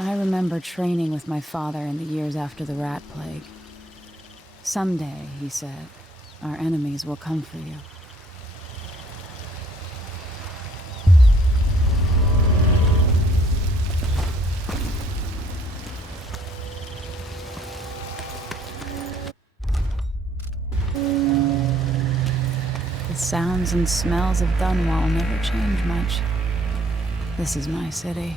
I remember training with my father in the years after the rat plague. Someday, he said, our enemies will come for you. The sounds and smells of Dunwall never change much. This is my city.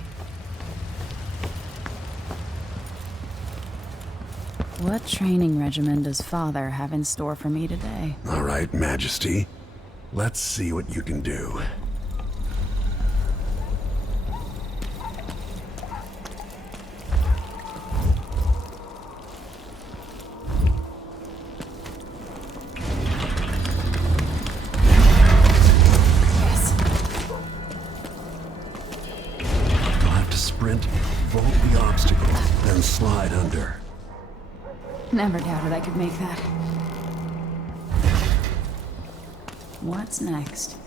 What training regimen does Father have in store for me today? All right, Majesty. Let's see what you can do. Yes. You'll have to sprint, vault the obstacle, then slide under. Never doubted I could make that. What's next?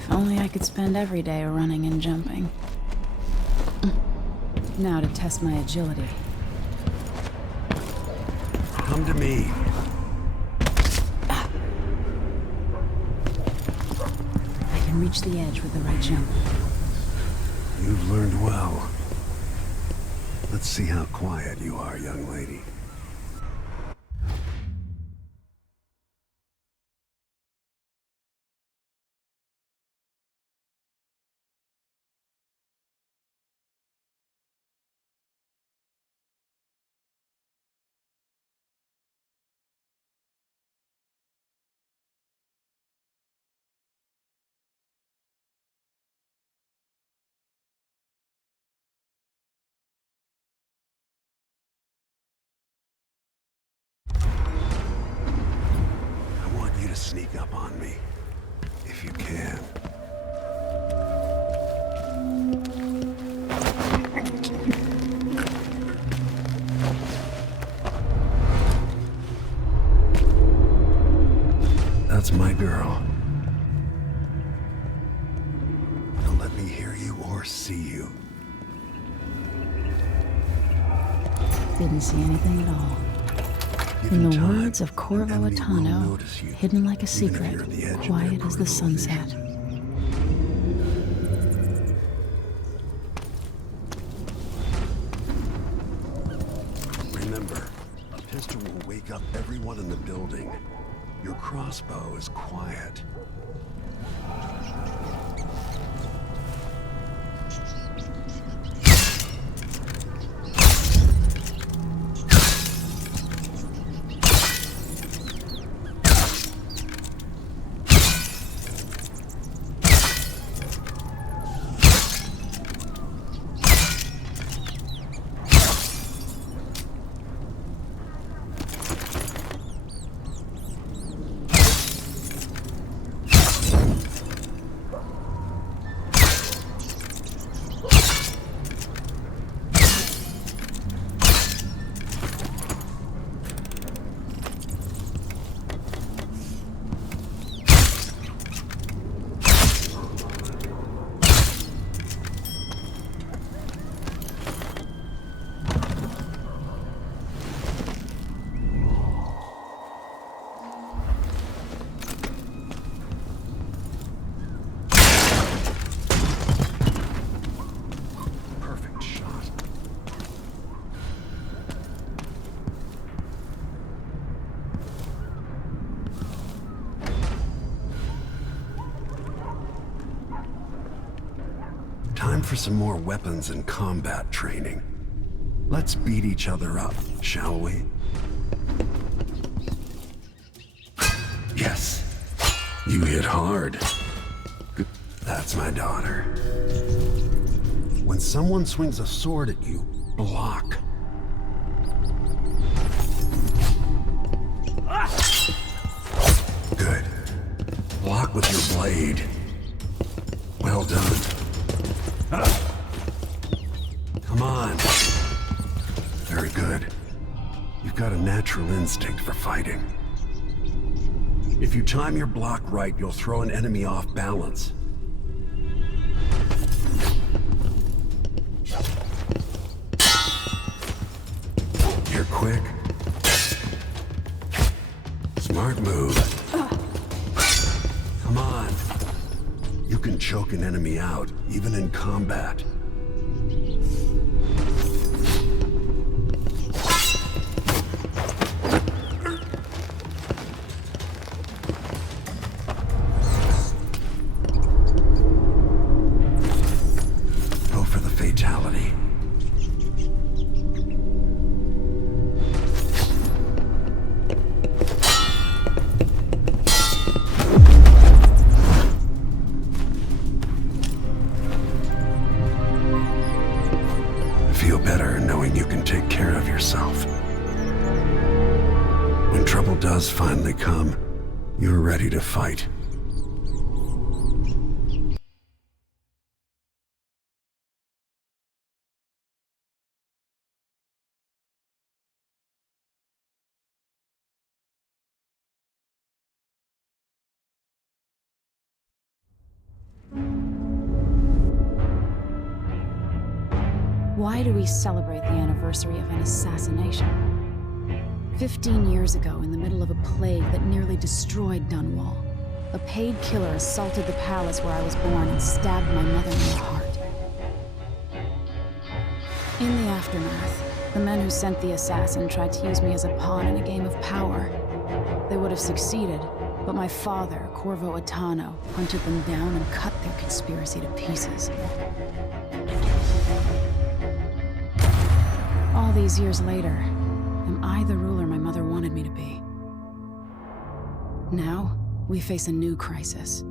If only I could spend every day running and jumping. Now to test my agility. Come to me. I can reach the edge with the right jump. You've learned well. Let's see how quiet you are, young lady. I want you to sneak up on me, if you can. That's my girl. Don't let me hear you or see you. Didn't see anything at all. In the words of Corvo Attano, hidden like a secret, quiet as the sunset. Remember, a pistol will wake up everyone in the building. Your crossbow is quiet. Time for some more weapons and combat training. Let's beat each other up, shall we? Yes. You hit hard. That's my daughter. When someone swings a sword at you, block. Good. Block with your blade. Well done. Come on. Very good. You've got a natural instinct for fighting. If you time your block right, you'll throw an enemy off balance. You're quick. Smart move. Come on. You can choke an enemy out, even in combat. Go for the fatality. Feel better knowing you can take care of yourself. When trouble does finally come, you're ready to fight. Why do we celebrate the anniversary of an assassination? 15 years ago, in the middle of a plague that nearly destroyed Dunwall, a paid killer assaulted the palace where I was born and stabbed my mother in the heart. In the aftermath, the men who sent the assassin tried to use me as a pawn in a game of power. They would have succeeded, but my father, Corvo Attano, hunted them down and cut their conspiracy to pieces. All these years later, am I the ruler my mother wanted me to be? Now, we face a new crisis. A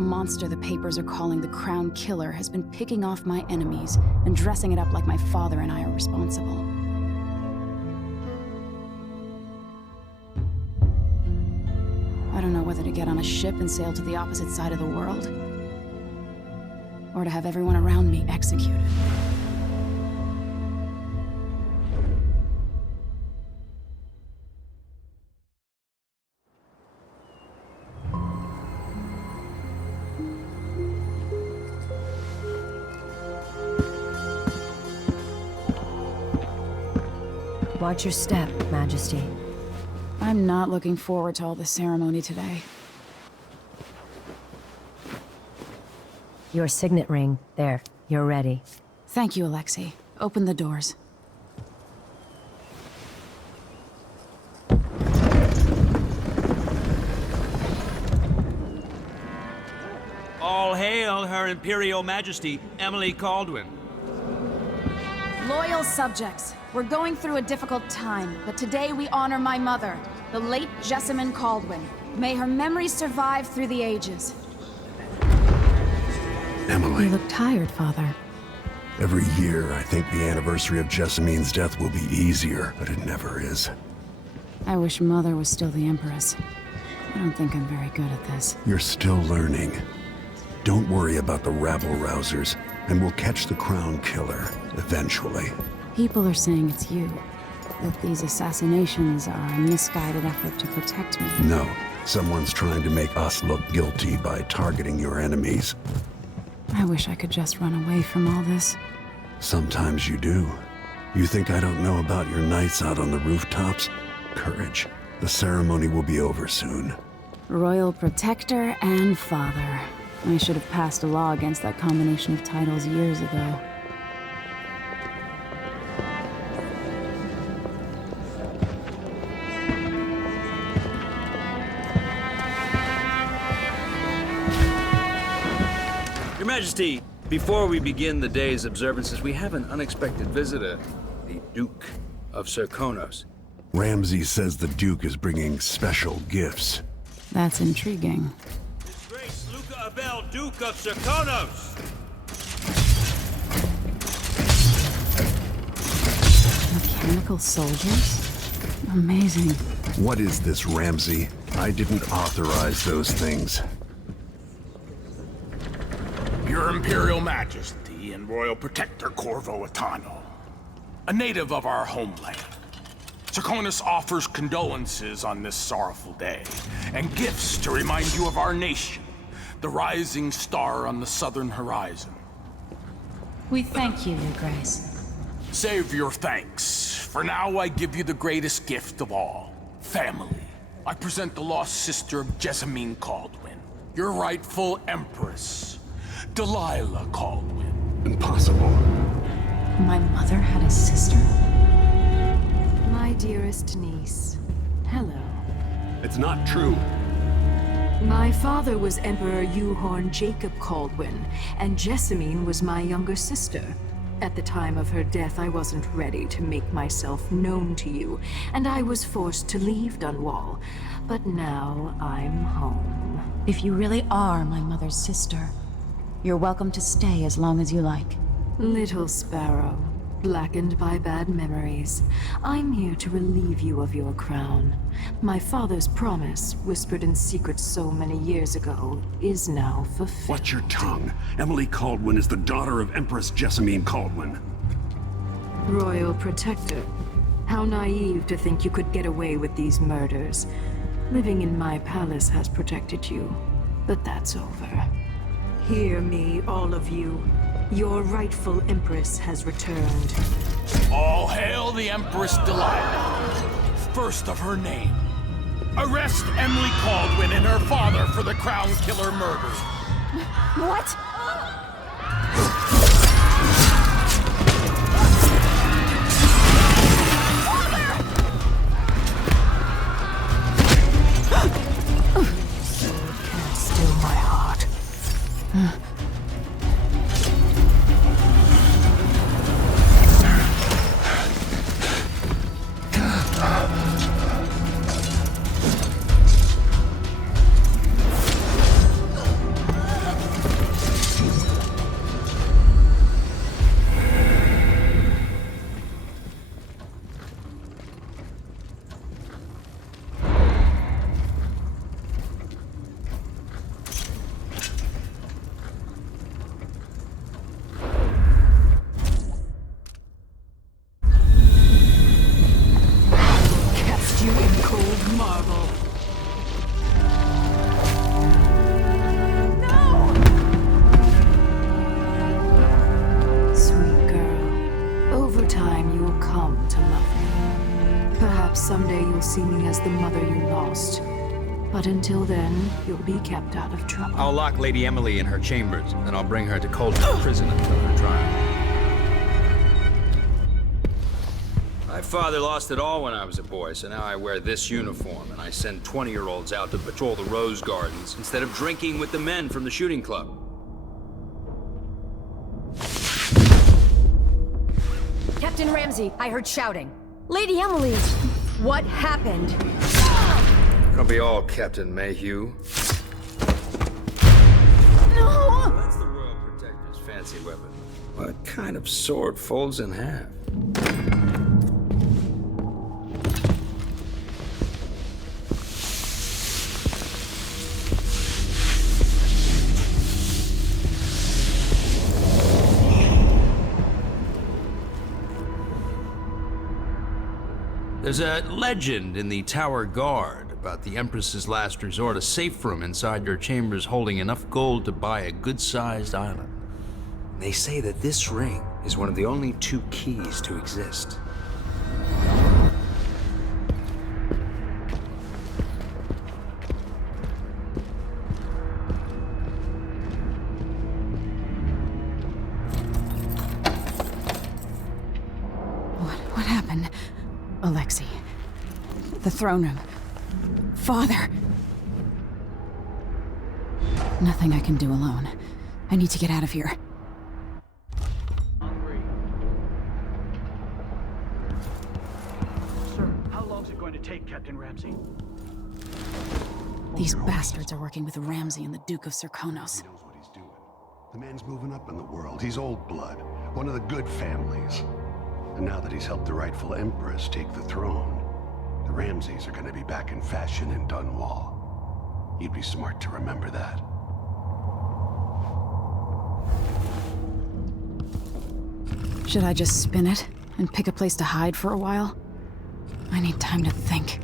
monster the papers are calling the Crown Killer has been picking off my enemies and dressing it up like my father and I are responsible. I don't know whether to get on a ship and sail to the opposite side of the world, or to have everyone around me executed. Watch your step, Majesty. I'm not looking forward to all the ceremony today. Your signet ring. There, you're ready. Thank you, Alexei. Open the doors. All hail Her Imperial Majesty, Emily Caldwin. Loyal subjects, we're going through a difficult time, but today we honor my mother, the late Jessamine Caldwin. May her memory survive through the ages. Emily. You look tired, Father. Every year, I think the anniversary of Jessamine's death will be easier, but it never is. I wish Mother was still the Empress. I don't think I'm very good at this. You're still learning. Don't worry about the rabble-rousers, and we'll catch the Crown Killer, eventually. People are saying it's you. That these assassinations are a misguided effort to protect me. No, someone's trying to make us look guilty by targeting your enemies. I wish I could just run away from all this. Sometimes you do. You think I don't know about your nights out on the rooftops? Courage. The ceremony will be over soon. Royal Protector and Father. I should have passed a law against that combination of titles years ago. Your Majesty, before we begin the day's observances, we have an unexpected visitor, the Duke of Serkonos. Ramsay says the Duke is bringing special gifts. That's intriguing. His Grace Luca Abel, Duke of Serkonos! Mythical soldiers? Amazing. What is this, Ramsey? I didn't authorize those things. Your Imperial Majesty and Royal Protector Corvo Attano, a native of our homeland. Serkonos offers condolences on this sorrowful day, and gifts to remind you of our nation, the rising star on the southern horizon. We thank you, Your Grace. Save your thanks. For now, I give you the greatest gift of all, family. I present the lost sister of Jessamine Caldwin, your rightful empress, Delilah Caldwin. Impossible. My mother had a sister? My dearest niece, hello. It's not true. My father was Emperor Euhorn Jacob Caldwin, and Jessamine was my younger sister. At the time of her death, I wasn't ready to make myself known to you, and I was forced to leave Dunwall. But now I'm home. If you really are my mother's sister, you're welcome to stay as long as you like. Little sparrow, blackened by bad memories, I'm here to relieve you of your crown. My father's promise, whispered in secret so many years ago, is now fulfilled. Watch your tongue. Emily Caldwin is the daughter of Empress Jessamine Caldwin. Royal Protector, how naive to think you could get away with these murders. Living in my palace has protected you, but that's over. Hear me, all of you. Your rightful Empress has returned. All hail the Empress Delilah, first of her name. Arrest Emily Caldwin and her father for the Crown Killer murder. What? Can't still my heart. Cast you in cold marble. Sweet girl, over time you will come to love me. Perhaps someday you'll see me as the mother you lost. But until then, you'll be kept out of trouble. I'll lock Lady Emily in her chambers, and I'll bring her to Coldwood Prison until her trial. My father lost it all when I was a boy, so now I wear this uniform, and I send 20-year-olds out to patrol the rose gardens instead of drinking with the men from the shooting club. Captain Ramsey, I heard shouting. Lady Emily, what happened? Can't be all Captain Mayhew. No! That's the Royal Protector's fancy weapon. What kind of sword folds in half? There's a legend in the Tower Guard about the Empress's last resort, a safe room inside your chambers holding enough gold to buy a good-sized island. They say that this ring is one of the only 2 keys to exist. What happened? Alexei. The throne room. Father. Nothing I can do alone. I need to get out of here. Sir, how long is it going to take, Captain Ramsey? These bastards are working with Ramsey and the Duke of Serkonos. He knows what he's doing. The man's moving up in the world. He's old blood. One of the good families. And now that he's helped the rightful Empress take the throne, the Ramseys are gonna be back in fashion in Dunwall. You'd be smart to remember that. Should I just spin it and pick a place to hide for a while? I need time to think.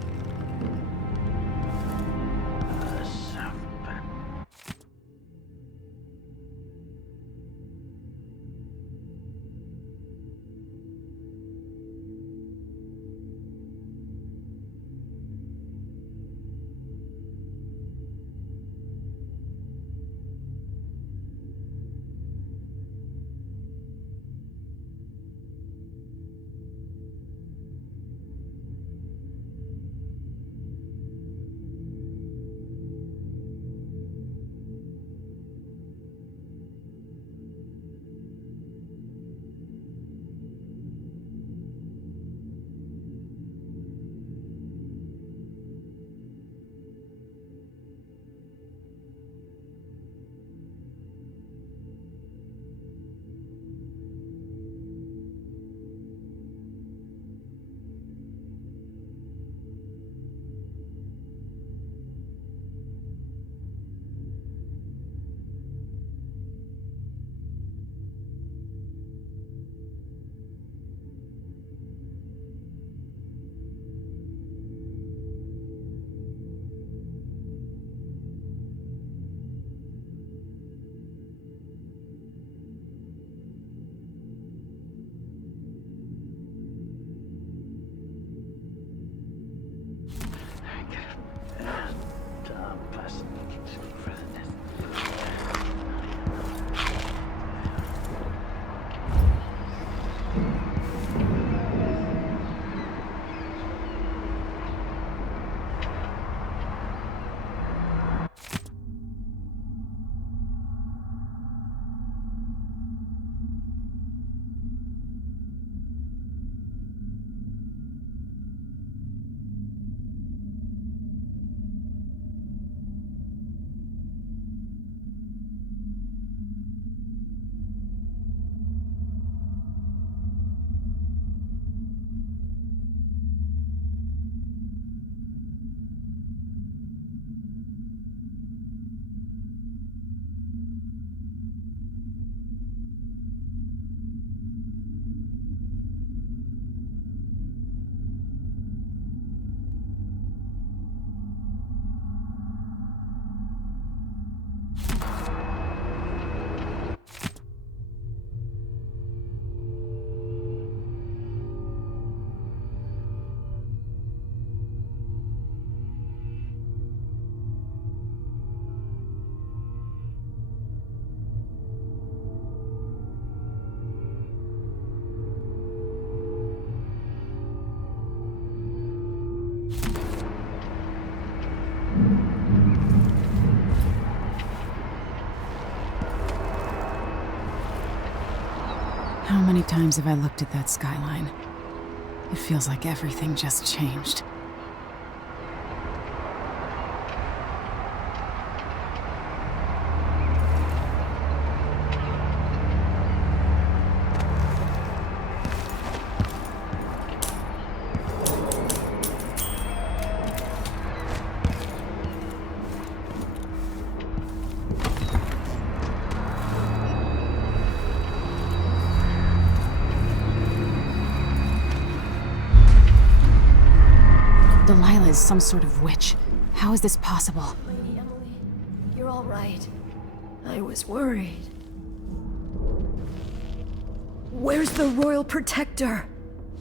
How many times have I looked at that skyline? It feels like everything just changed. Delilah is some sort of witch. How is this possible? Lady Emily, you're all right. I was worried. Where's the Royal Protector?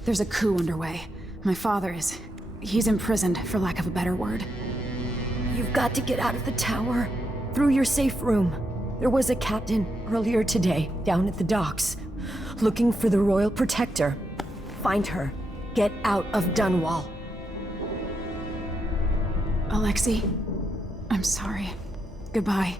There's a coup underway. My father is... he's imprisoned, for lack of a better word. You've got to get out of the tower. Through your safe room. There was a captain earlier today, down at the docks. Looking for the Royal Protector. Find her. Get out of Dunwall. Alexei, I'm sorry. Goodbye.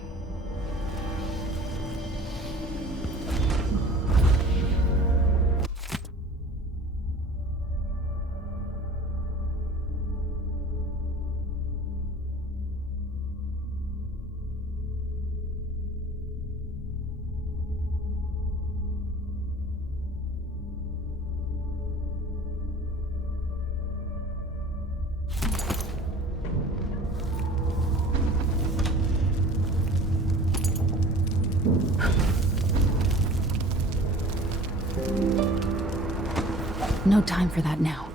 No time for that now.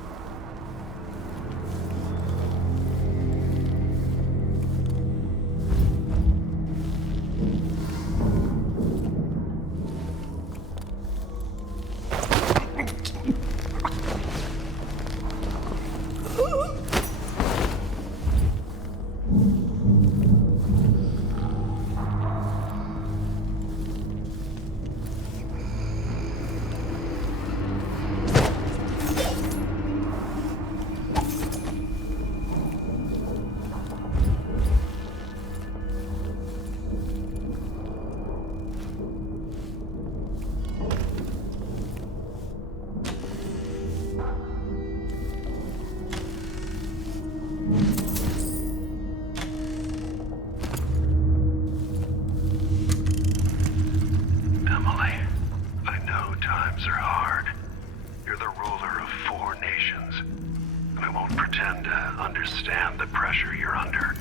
Understand the pressure you're under.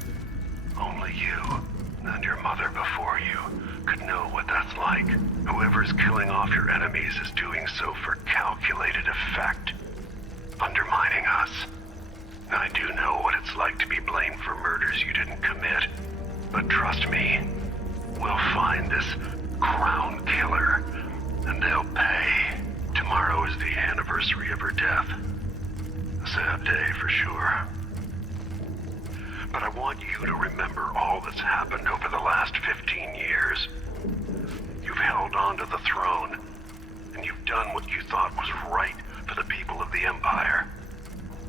Only you, and your mother before you, could know what that's like. Whoever's killing off your enemies is doing so for calculated effect, undermining us. I do know what it's like to be blamed for murders you didn't commit. But trust me, we'll find this crown killer, and they'll pay. Tomorrow is the anniversary of her death. A sad day for sure. But I want you to remember all that's happened over the last 15 years. You've held on to the throne, and you've done what you thought was right for the people of the Empire.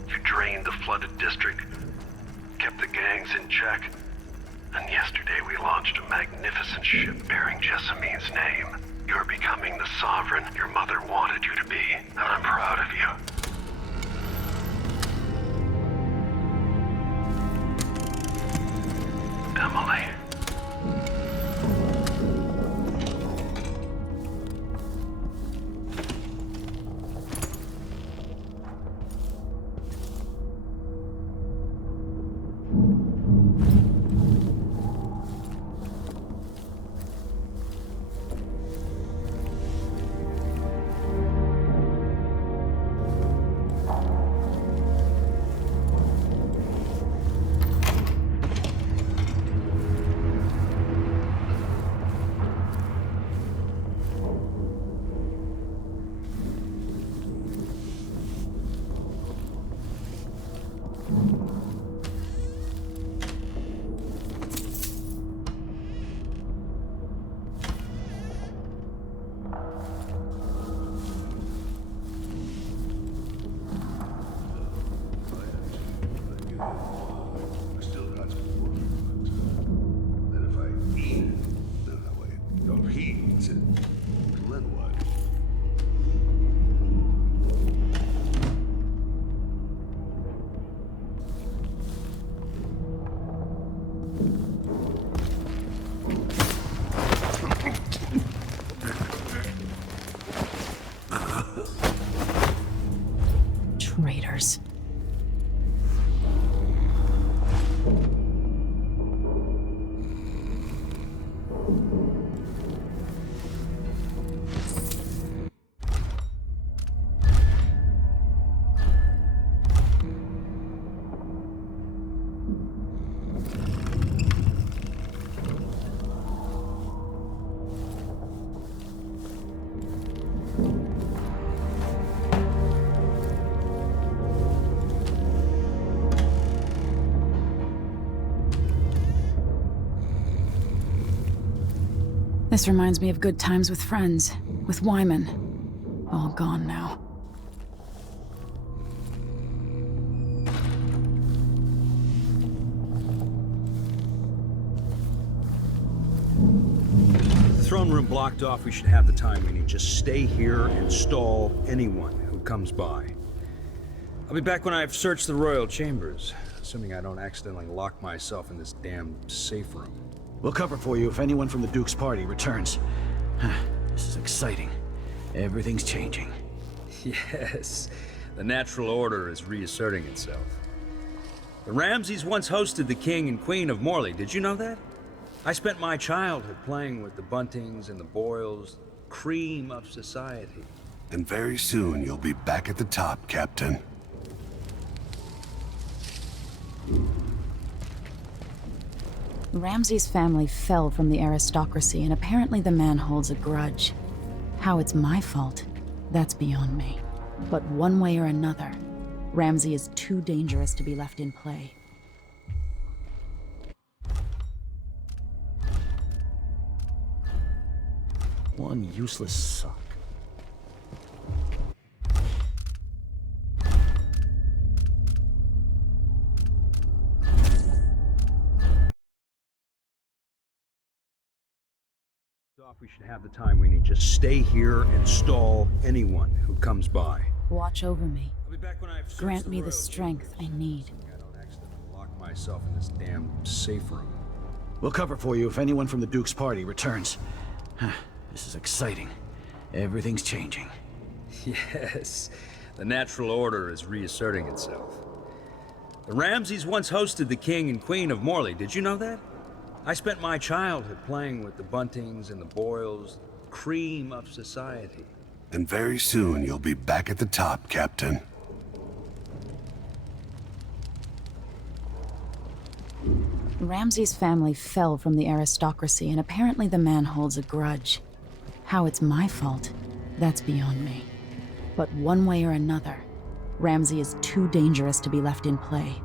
You drained the flooded district, kept the gangs in check, and yesterday we launched a magnificent ship bearing Jessamine's name. You're becoming the sovereign your mother wanted you to be, and I'm proud of you. Emily. Traitors. This reminds me of good times with friends, with Wyman. All gone now. The throne room blocked off, we should have the time we need. Just stay here and stall anyone who comes by. I'll be back when I've searched the royal chambers, assuming I don't accidentally lock myself in this damn safe room. We'll cover for you if anyone from the Duke's party returns. This is exciting. Everything's changing. Yes, the natural order is reasserting itself. The Ramseys once hosted the King and Queen of Morley, did you know that? I spent my childhood playing with the Buntings and the Boyles, cream of society. And very soon you'll be back at the top, Captain. Ramsay's family fell from the aristocracy, and apparently the man holds a grudge. How it's my fault, that's beyond me. But one way or another, Ramsay is too dangerous to be left in play. One useless sock. We should have the time we need. Just stay here and stall anyone who comes by. Watch over me. I'll be back when I've Grant me the strength I need. I don't accidentally lock myself in this damn safe room. We'll cover for you if anyone from the Duke's party returns. This is exciting. Everything's changing. Yes, the natural order is reasserting itself. The Ramsays once hosted the King and Queen of Morley. Did you know that? I spent my childhood playing with the Buntings and the Boyles, cream of society. And very soon you'll be back at the top, Captain. Ramsay's family fell from the aristocracy, and apparently the man holds a grudge. How it's my fault, that's beyond me. But one way or another, Ramsay is too dangerous to be left in play.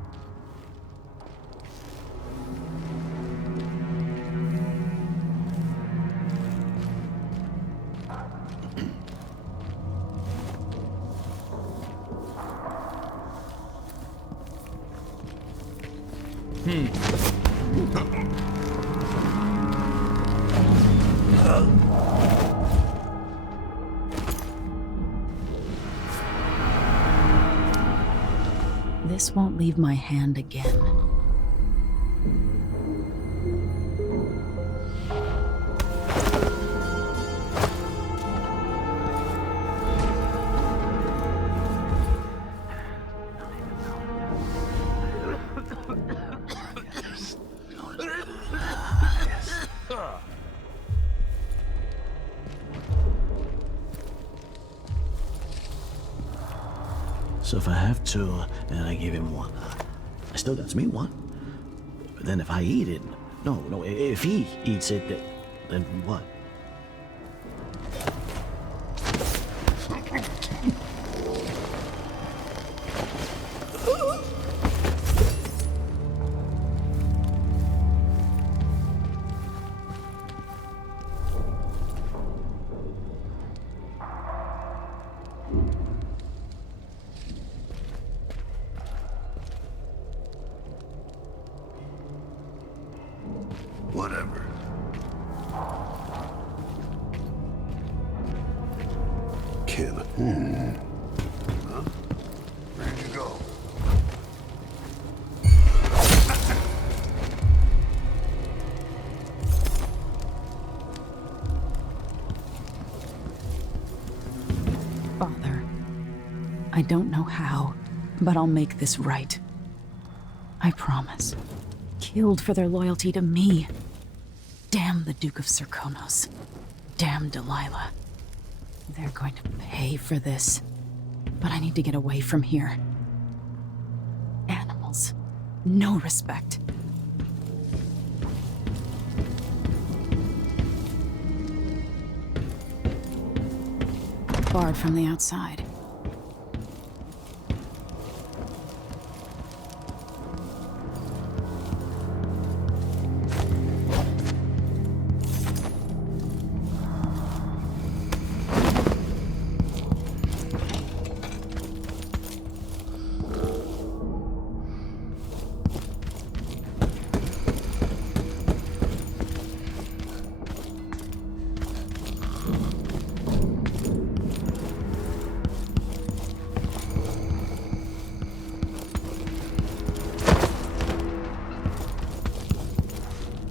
This won't leave my hand again. So if I have two, and I give him one, still that's me one. But then if I eat it, no, if he eats it, then what? Whatever. Kill. Huh? Where'd you go? Father, I don't know how, but I'll make this right. I promise. Killed for their loyalty to me. Damn the Duke of Serkonos. Damn Delilah. They're going to pay for this. But I need to get away from here. Animals. No respect. Barred from the outside.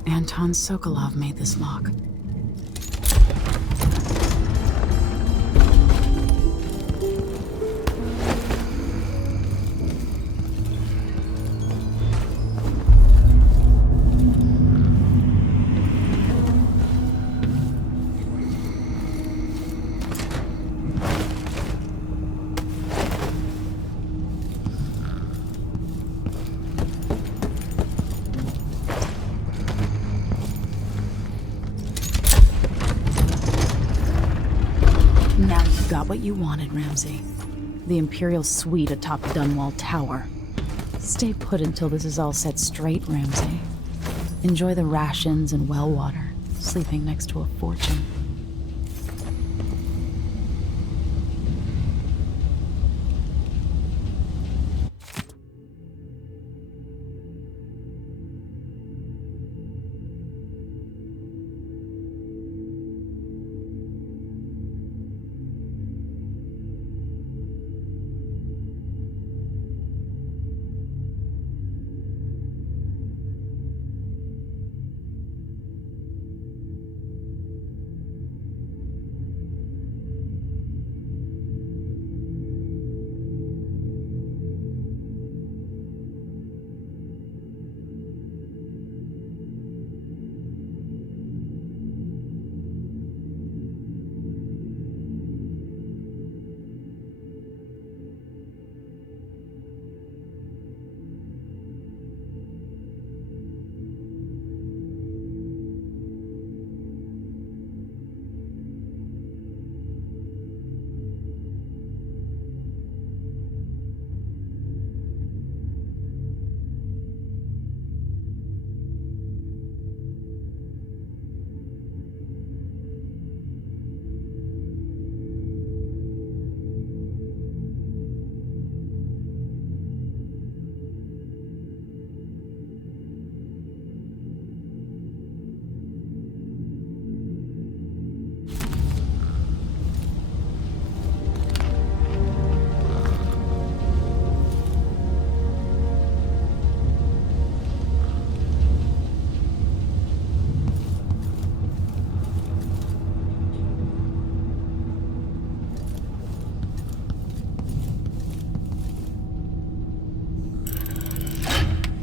Anton Sokolov made this lock. you wanted, Ramsay. The Imperial suite atop Dunwall Tower. Stay put until this is all set straight, Ramsay. Enjoy the rations and well water, sleeping next to a fortune.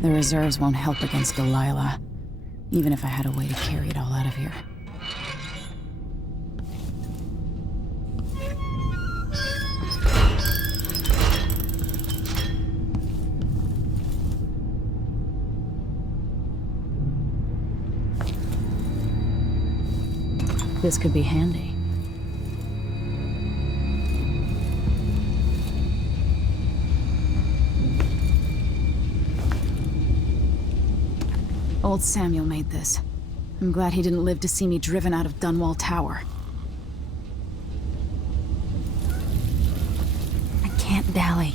The reserves won't help against Delilah, even if I had a way to carry it all out of here. This could be handy. Old Samuel made this. I'm glad he didn't live to see me driven out of Dunwall Tower. I can't dally.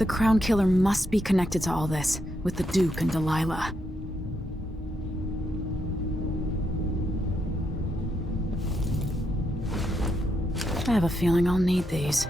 The Crown Killer must be connected to all this, with the Duke and Delilah. I have a feeling I'll need these.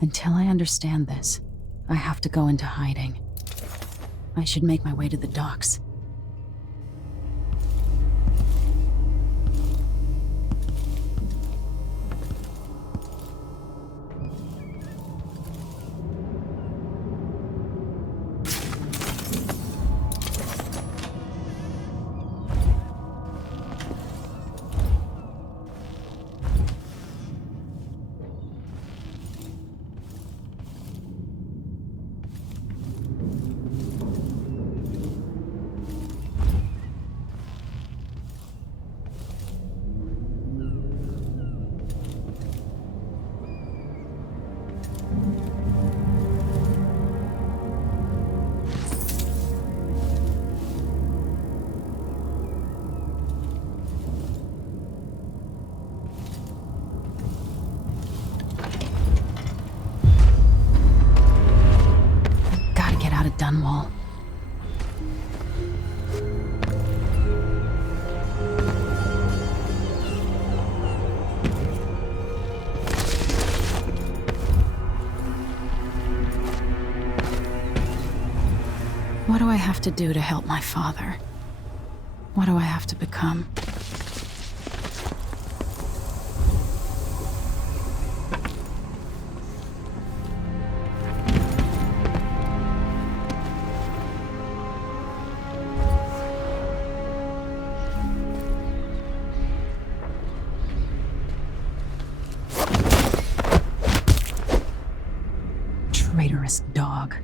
Until I understand this, I have to go into hiding. I should make my way to the docks. Dunwall. What do I have to do to help my father? What do I have to become? Traitorous dog.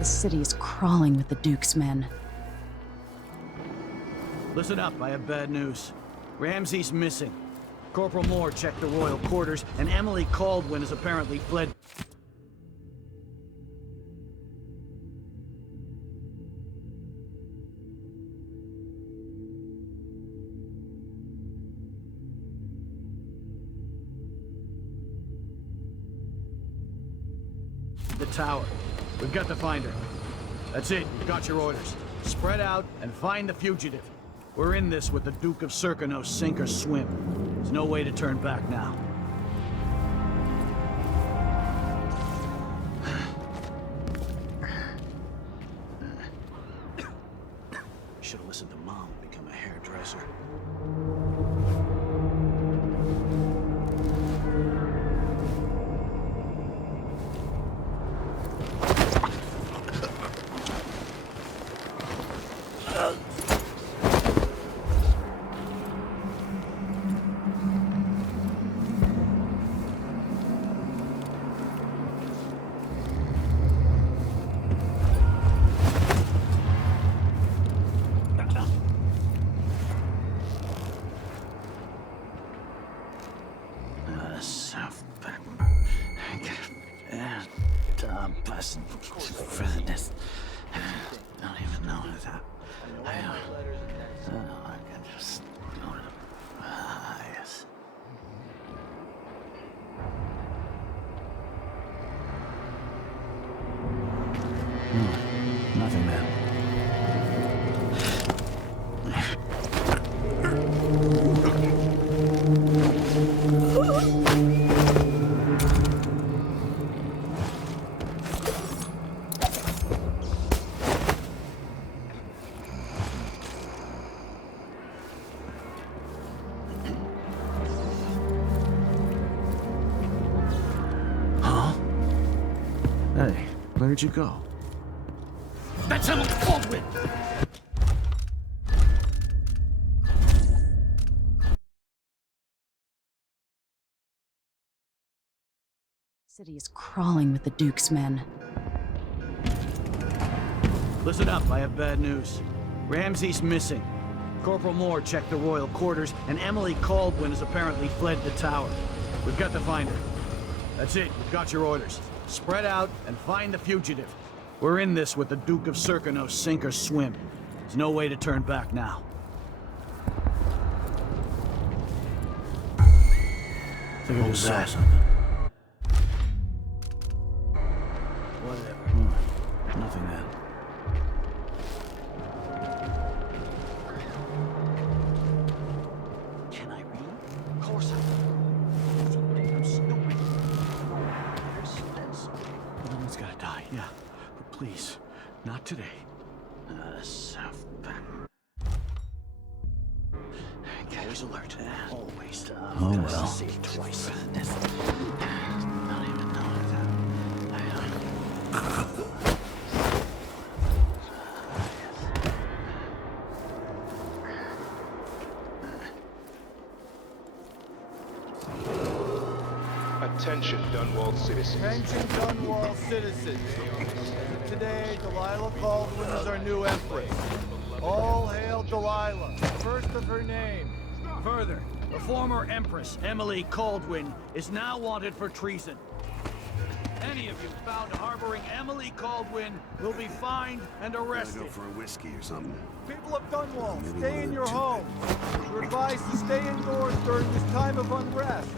The city is crawling with the Duke's men. Listen up, I have bad news. Ramsey's missing. Corporal Moore checked the royal quarters, and Emily Caldwin has apparently fled. The tower. We've got to find her. That's it, you've got your orders. Spread out and find the fugitive. We're in this with the Duke of Serkino, sink or swim. There's no way to turn back now. Should have listened to Mom and become a hairdresser. Further. I don't even know that. I can just go to yes. Nothing there. Hey, where'd you go? That's Emily Caldwin! The city is crawling with the Duke's men. Listen up, I have bad news. Ramsey's missing. Corporal Moore checked the royal quarters, and Emily Caldwin has apparently fled the tower. We've got to find her. That's it, you've got your orders. Spread out and find the fugitive. We're in this with the Duke of Serkino, sink or swim. There's no way to turn back now. I think I just saw something. Whatever. Nothing then. Can I read? Of course I can. If you think I'm stupid. Someone's gotta die, yeah. But please, not today. South back. Always alert. Always. Oh well. Saved twice. Not even know Attention, Dunwall citizens. Attention, Dunwall citizens. Today, Delilah Caldwin is our new empress. All hail Delilah, first of her name. Further, the former Empress, Emily Caldwin, is now wanted for treason. Any of you found harboring Emily Caldwin will be fined and arrested. Go for a whiskey or something. People of Dunwall, stay in your homes. You're advised to stay indoors during this time of unrest.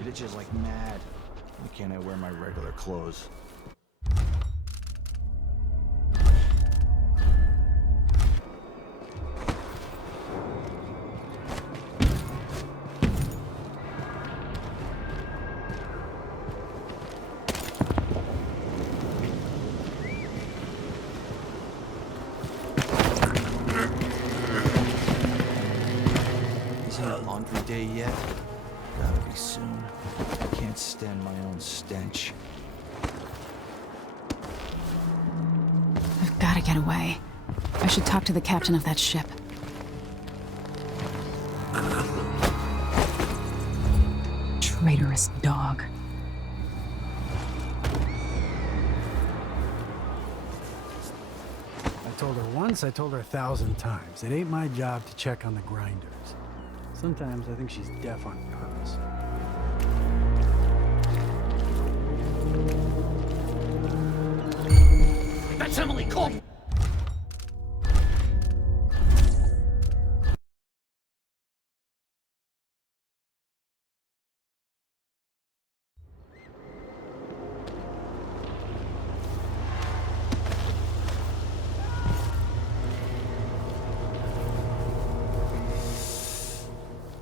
It itches like mad. Why can't I wear my regular clothes? Isn't it laundry day yet? Gotta be soon. I can't stand my own stench. I've got to get away. I I should talk to the captain of that ship. Traitorous dog. I told her once, I told her 1,000 times. It ain't my job to check on the grinders. Sometimes I think she's deaf on purpose. That's Emily Cole!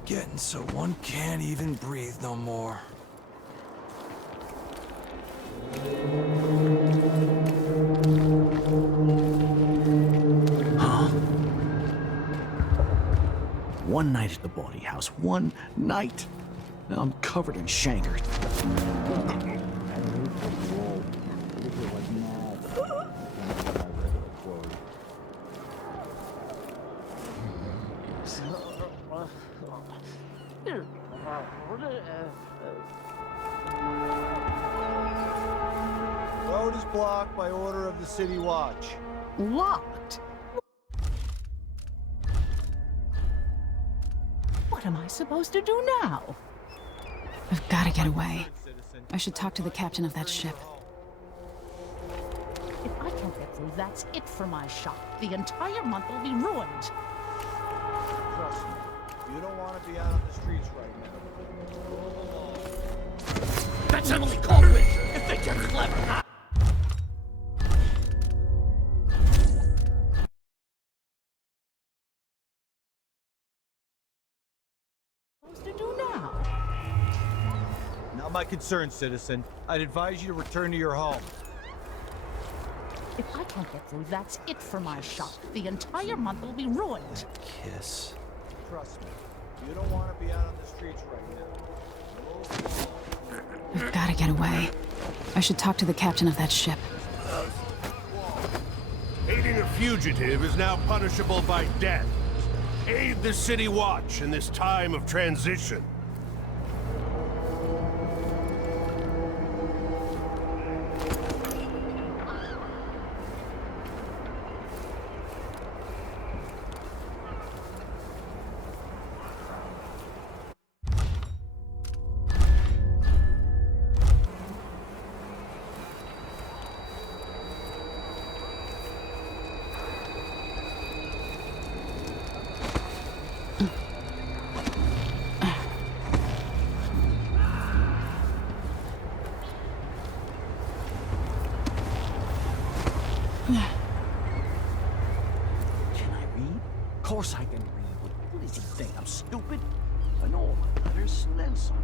Getting so one can't even breathe no more. Huh? One night at the body house. One night. Now I'm covered in shankers. Road is blocked by order of the City Watch. Locked? What am I supposed to do now? I've got to get away. I should talk to the captain of that ship. If I can't get through, that's it for my shop. The entire month will be ruined. Trust me, you don't want to be out on the streets right now. That's Emily Cole! You think you're clever, huh? What am I supposed to do now? Not my concern, citizen. I'd advise you to return to your home. If I can't get through, that's it for my shop. The entire month will be ruined. Kiss. Trust me, you don't want to be out on the streets right now. I've got to get away. I should talk to the captain of that ship. Aiding a fugitive is now punishable by death. Aid the City Watch in this time of transition. Can I read? Of course I can read. What does he think? I'm stupid? I know all my letters, and then some.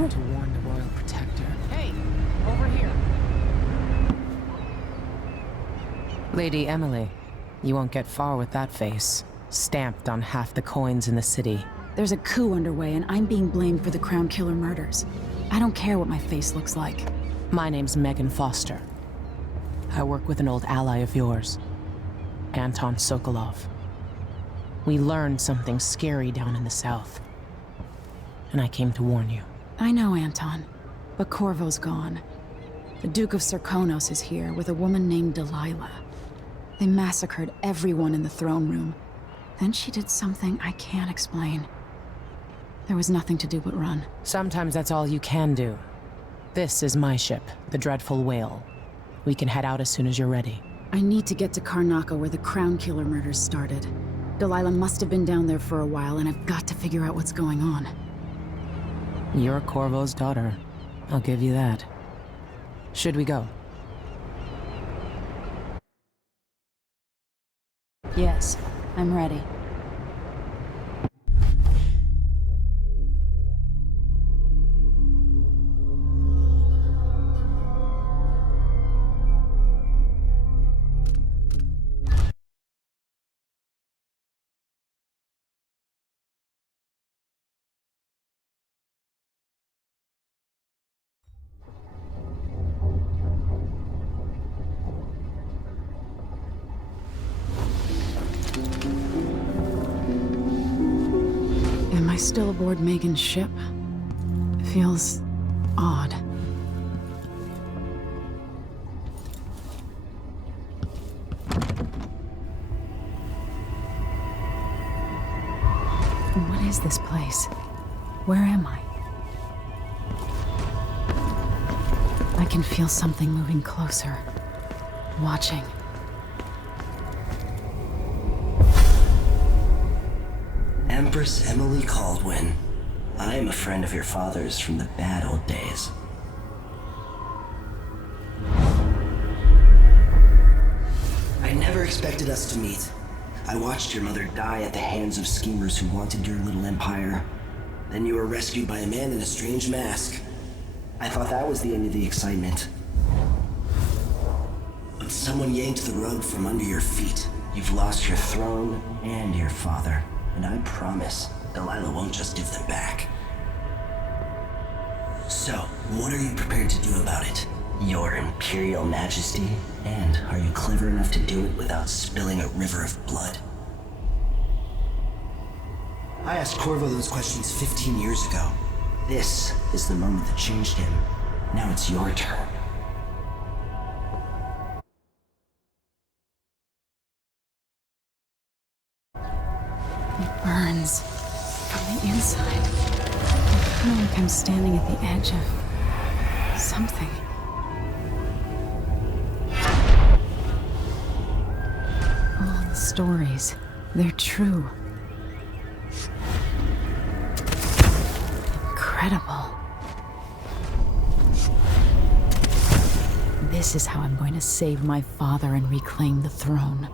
To warn the Royal Protector. Hey, over here. Lady Emily, you won't get far with that face. Stamped on half the coins in the city. There's a coup underway, and I'm being blamed for the Crown Killer murders. I don't care what my face looks like. My name's Megan Foster. I work with an old ally of yours, Anton Sokolov. We learned something scary down in the south, and I came to warn you. I know, Anton, but Corvo's gone. The Duke of Serkonos is here with a woman named Delilah. They massacred everyone in the throne room. Then she did something I can't explain. There was nothing to do but run. Sometimes that's all you can do. This is my ship, the Dreadful Whale. We can head out as soon as you're ready. I need to get to Karnaca where the Crown Killer murders started. Delilah must have been down there for a while, and I've got to figure out what's going on. You're Corvo's daughter. I'll give you that. Should we go? Yes, I'm ready. still aboard Megan's ship? It feels odd. What is this place? Where am I? I can feel something moving closer. Watching. Empress Emily Caldwin. I am a friend of your father's from the bad old days. I never expected us to meet. I watched your mother die at the hands of schemers who wanted your little empire. Then you were rescued by a man in a strange mask. I thought that was the end of the excitement. But someone yanked the rug from under your feet. You've lost your throne and your father. And I promise, Delilah won't just give them back. So, what are you prepared to do about it? Your Imperial Majesty? And are you clever enough to do it without spilling a river of blood? I asked Corvo those questions 15 years ago. This is the moment that changed him. Now it's your turn. It burns from the inside. I feel like I'm standing at the edge of something. All the stories, they're true. Incredible. This is how I'm going to save my father and reclaim the throne.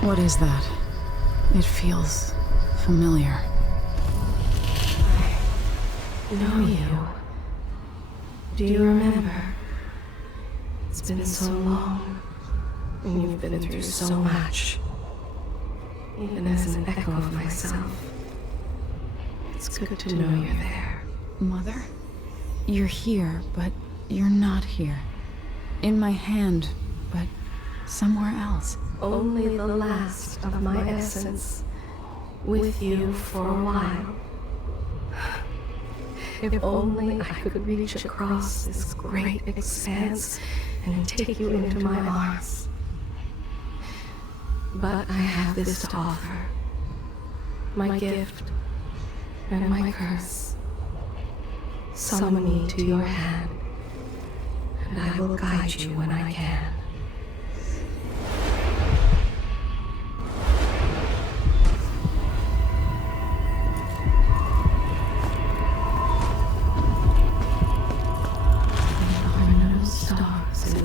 What is that? It feels familiar. I know you. Do you remember? It's been so long, and you've been through so much. Even as an echo of myself, it's good to know you're there. Mother? You're here, but you're not here. In my hand, but somewhere else. Only the last of my essence, with you for a while. If only I could reach across this great expanse and take you into my arms. But I have this to offer. My gift and my curse. Summon me to your hand, and I will guide you when I can.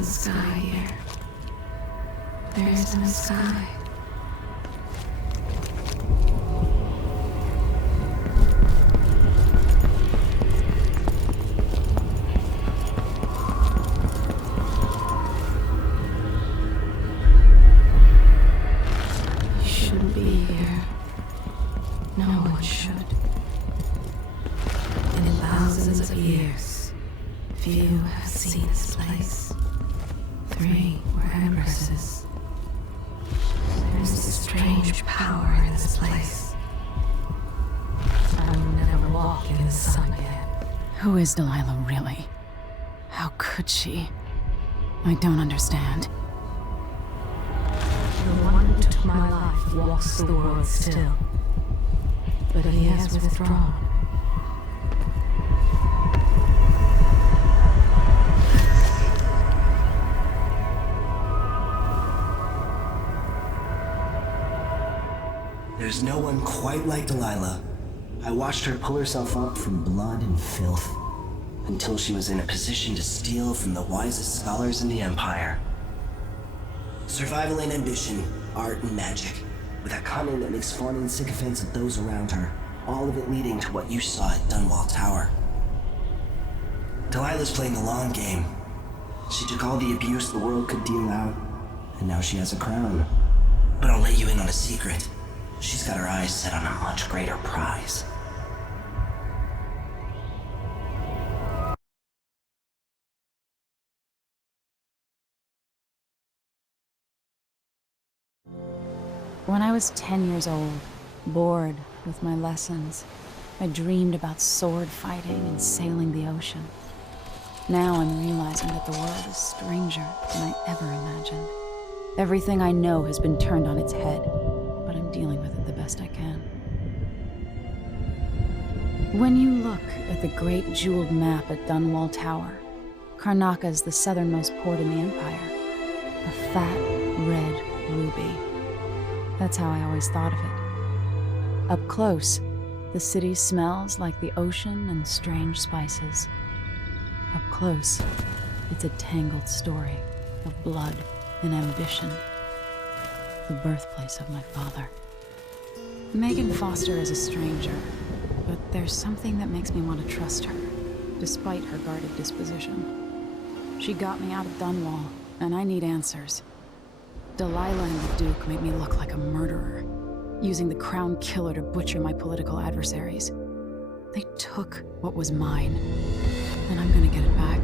Sky here. There is no sky. You shouldn't be here. No one should. In thousands of years, few have seen this place. 3 were empresses. There's a strange power in this place. I will never walk in the sun again. Who is Delilah really? How could she? I don't understand. The one who took my life walks the world still. But he has withdrawn. There's no one quite like Delilah. I watched her pull herself up from blood and filth, until she was in a position to steal from the wisest scholars in the Empire. Survival and ambition, art and magic, with a cunning that makes fun and sycophants of those around her, all of it leading to what you saw at Dunwall Tower. Delilah's playing the long game. She took all the abuse the world could deal out, and now she has a crown. But I'll let you in on a secret. She's got her eyes set on a much greater prize. When I was 10 years old, bored with my lessons, I dreamed about sword fighting and sailing the ocean. Now I'm realizing that the world is stranger than I ever imagined. Everything I know has been turned on its head, but I'm dealing with it the best I can. When you look at the great jeweled map at Dunwall Tower, Karnaca is the southernmost port in the Empire. A fat, red ruby. That's how I always thought of it. Up close, the city smells like the ocean and strange spices. Up close, it's a tangled story of blood and ambition. The birthplace of my father. Megan Foster is a stranger, but there's something that makes me want to trust her, despite her guarded disposition. She got me out of Dunwall, and I need answers. Delilah and the Duke made me look like a murderer, using the Crown Killer to butcher my political adversaries. They took what was mine, and I'm gonna get it back.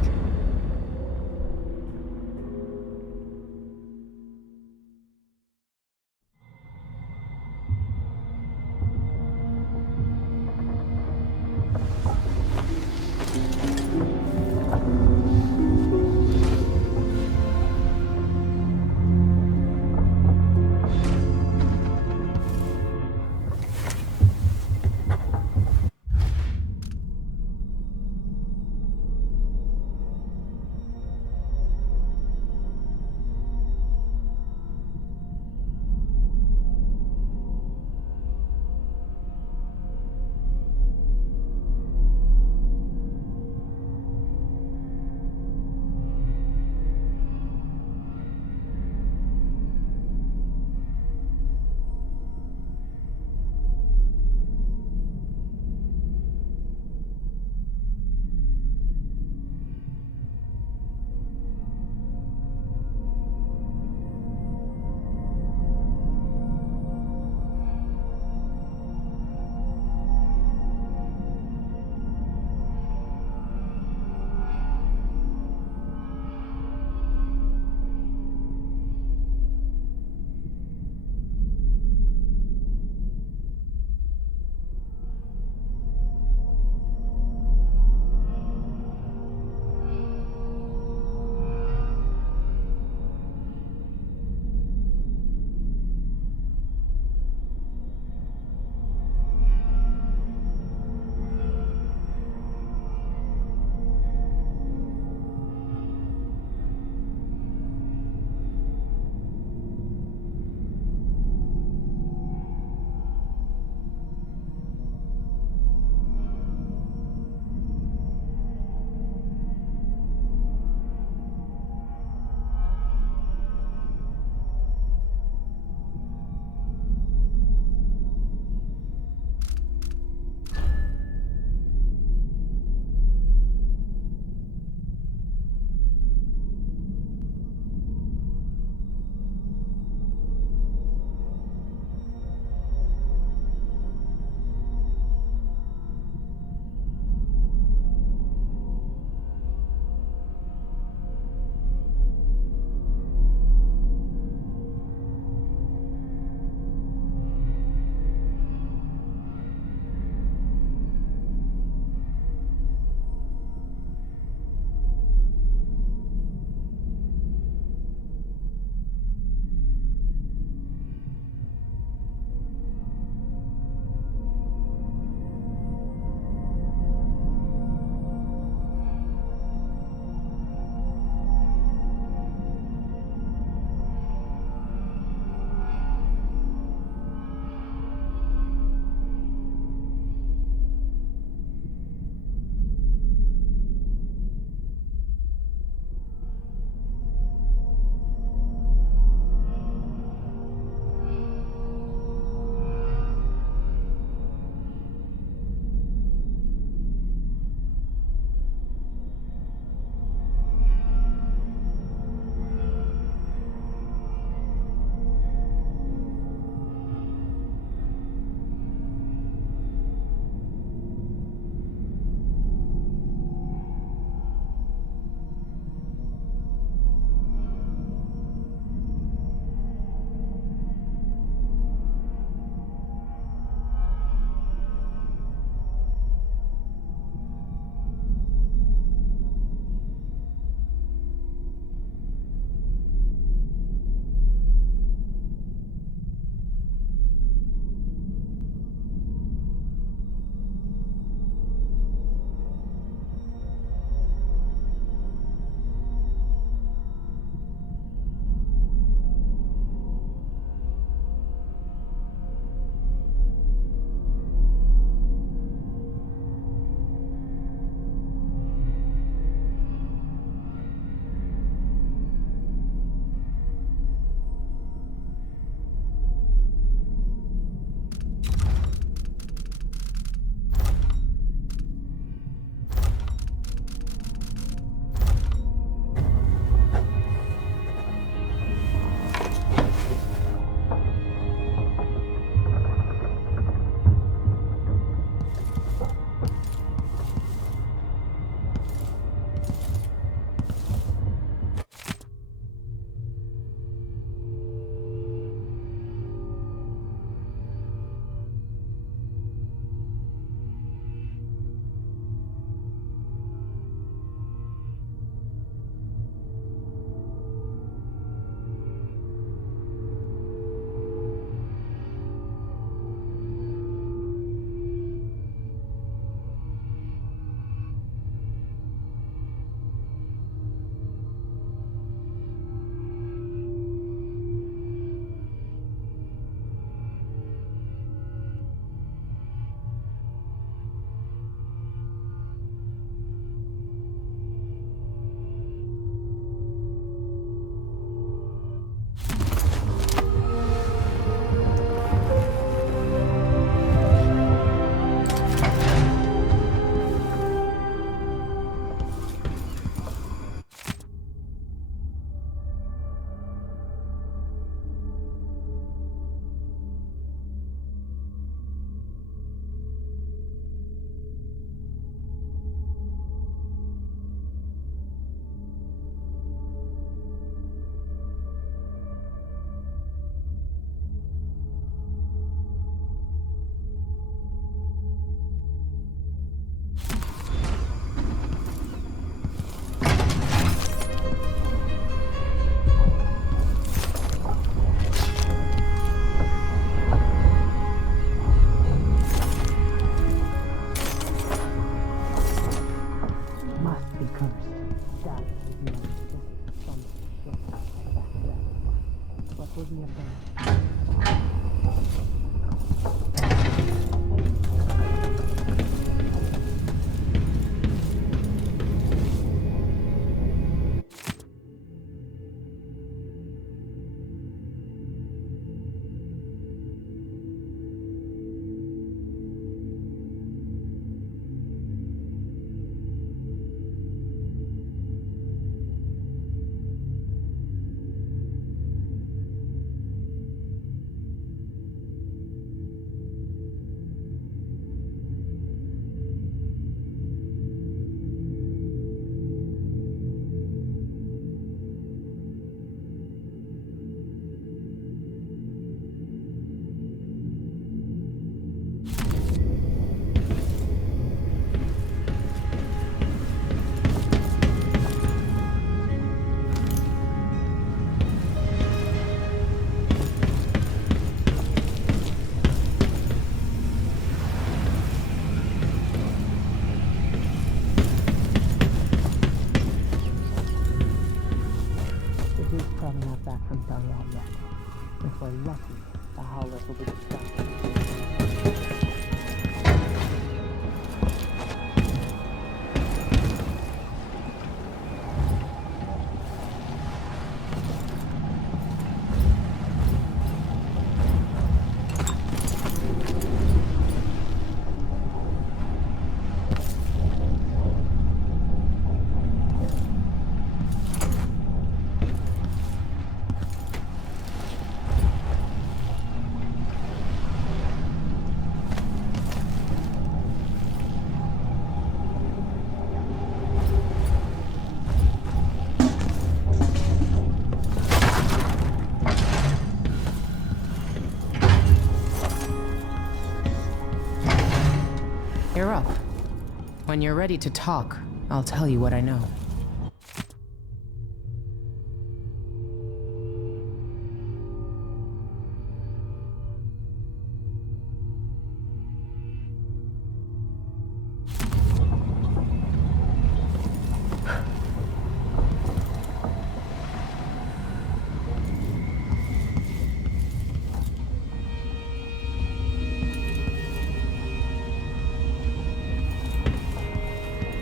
When you're ready to talk, I'll tell you what I know.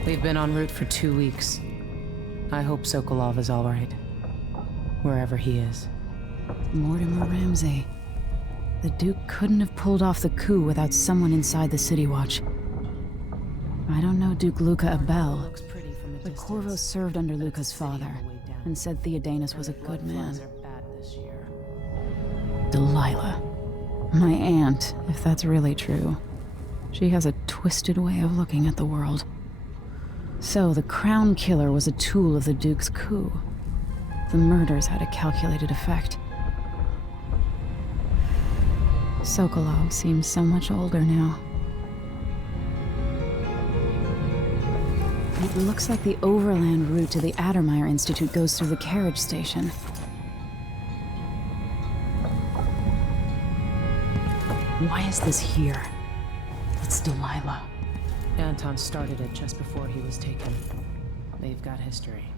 We've been en route for 2 weeks. I hope Sokolov is all right, wherever he is. Mortimer Ramsey. The Duke couldn't have pulled off the coup without someone inside the City Watch. I don't know Duke Luca Abel, but Corvo served under Luca's father, and said Theodanis was a good man. Delilah. My aunt, if that's really true. She has a twisted way of looking at the world. So, the Crown Killer was a tool of the Duke's coup. The murders had a calculated effect. Sokolov seems so much older now. It looks like the overland route to the Addermeyer Institute goes through the carriage station. Why is this here? It's Delilah. Anton started it just before he was taken. They've got history,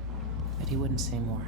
but he wouldn't say more.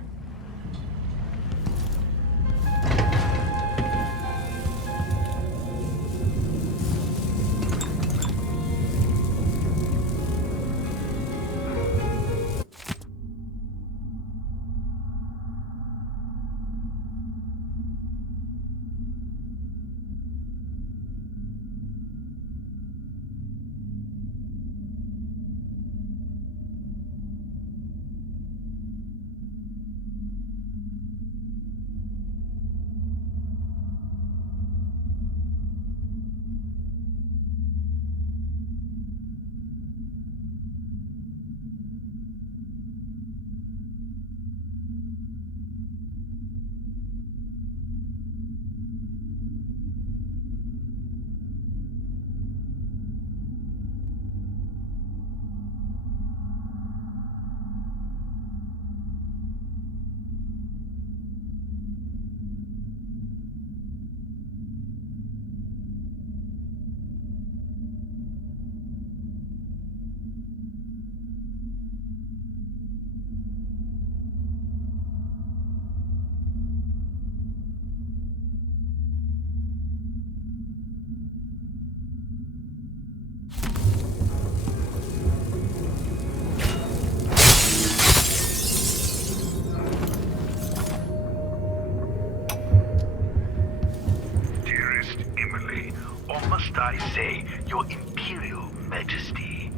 I say, Your Imperial Majesty.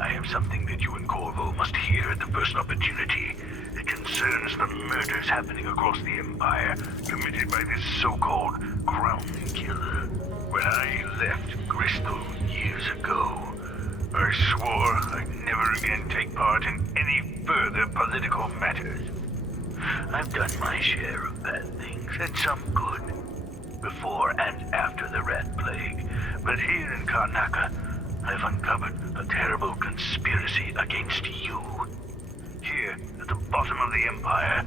I have something that you and Corvo must hear at the first opportunity. It concerns the murders happening across the Empire, committed by this so-called Crown Killer. When I left Bristol years ago, I swore I'd never again take part in any further political matters. I've done my share of bad things, and some good, before and after the Rat Plague. But here in Karnaca, I've uncovered a terrible conspiracy against you. Here, at the bottom of the Empire,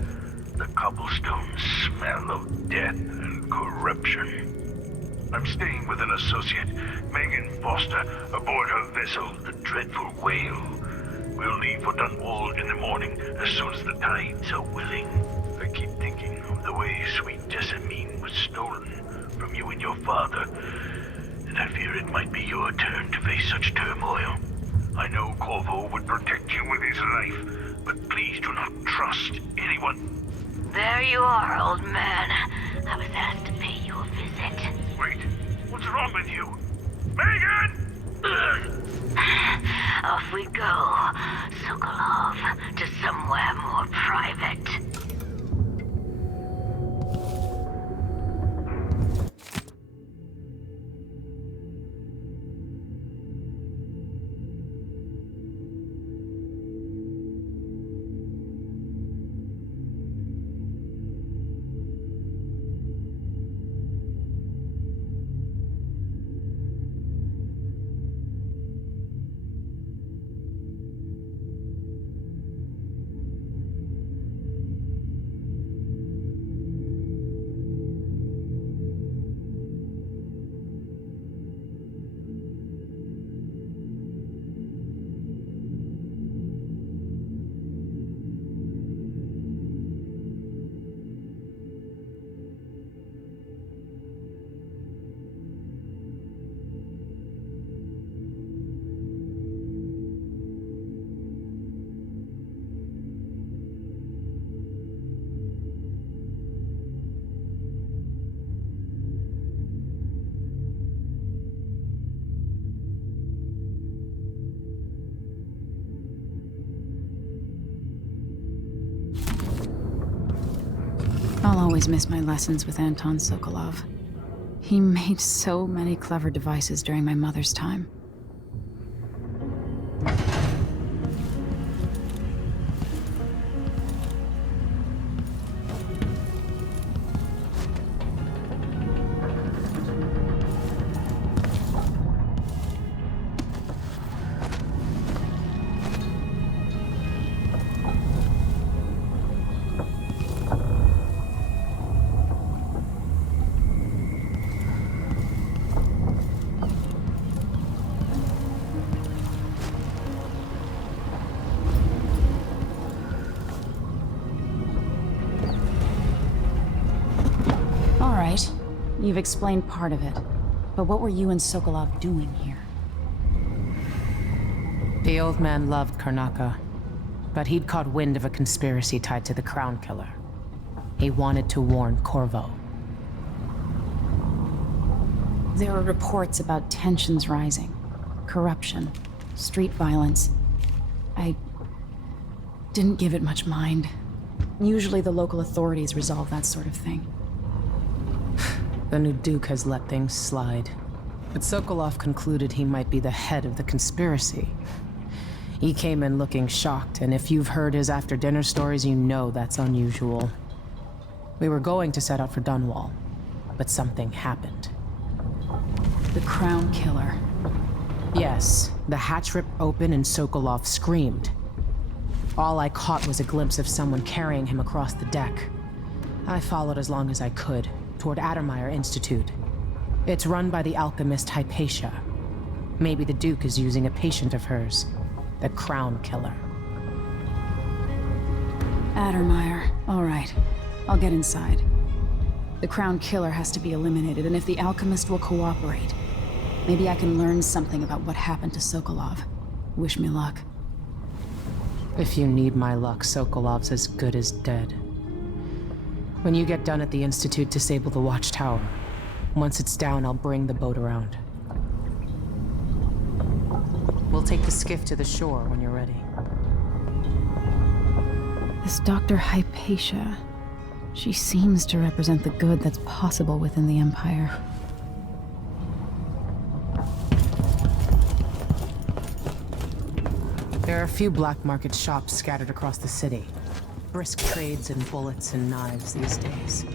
the cobblestones smell of death and corruption. I'm staying with an associate, Megan Foster, aboard her vessel, the Dreadful Whale. We'll leave for Dunwall in the morning, as soon as the tides are willing. I keep thinking of the way sweet Jessamine was stolen from you and your father, and I fear it might be your turn to face such turmoil. I know Corvo would protect you with his life, but please do not trust anyone. There you are, old man. I was asked to pay you a visit. Wait, what's wrong with you? Megan! Off we go, Sokolov, to somewhere more private. always miss my lessons with Anton Sokolov. He made so many clever devices during my mother's time. You've explained part of it, but what were you and Sokolov doing here? The old man loved Karnaka, but he'd caught wind of a conspiracy tied to the Crown Killer. He wanted to warn Corvo. There are reports about tensions rising, corruption, street violence. I didn't give it much mind. Usually the local authorities resolve that sort of thing. The new Duke has let things slide. But Sokolov concluded he might be the head of the conspiracy. He came in looking shocked, and if you've heard his after-dinner stories, you know that's unusual. We were going to set out for Dunwall, but something happened. The Crown Killer. Yes, the hatch ripped open and Sokolov screamed. All I caught was a glimpse of someone carrying him across the deck. I followed as long as I could, toward Addermeyer Institute. It's run by the alchemist Hypatia. Maybe the Duke is using a patient of hers, the Crown Killer. Addermeyer. All right. I'll get inside. The Crown Killer has to be eliminated, and if the alchemist will cooperate, maybe I can learn something about what happened to Sokolov. Wish me luck. If you need my luck, Sokolov's as good as dead. When you get done at the Institute, disable the watchtower. Once it's down, I'll bring the boat around. We'll take the skiff to the shore when you're ready. This Dr. Hypatia, she seems to represent the good that's possible within the Empire. There are a few black market shops scattered across the city. Brisk trades in bullets and knives these days.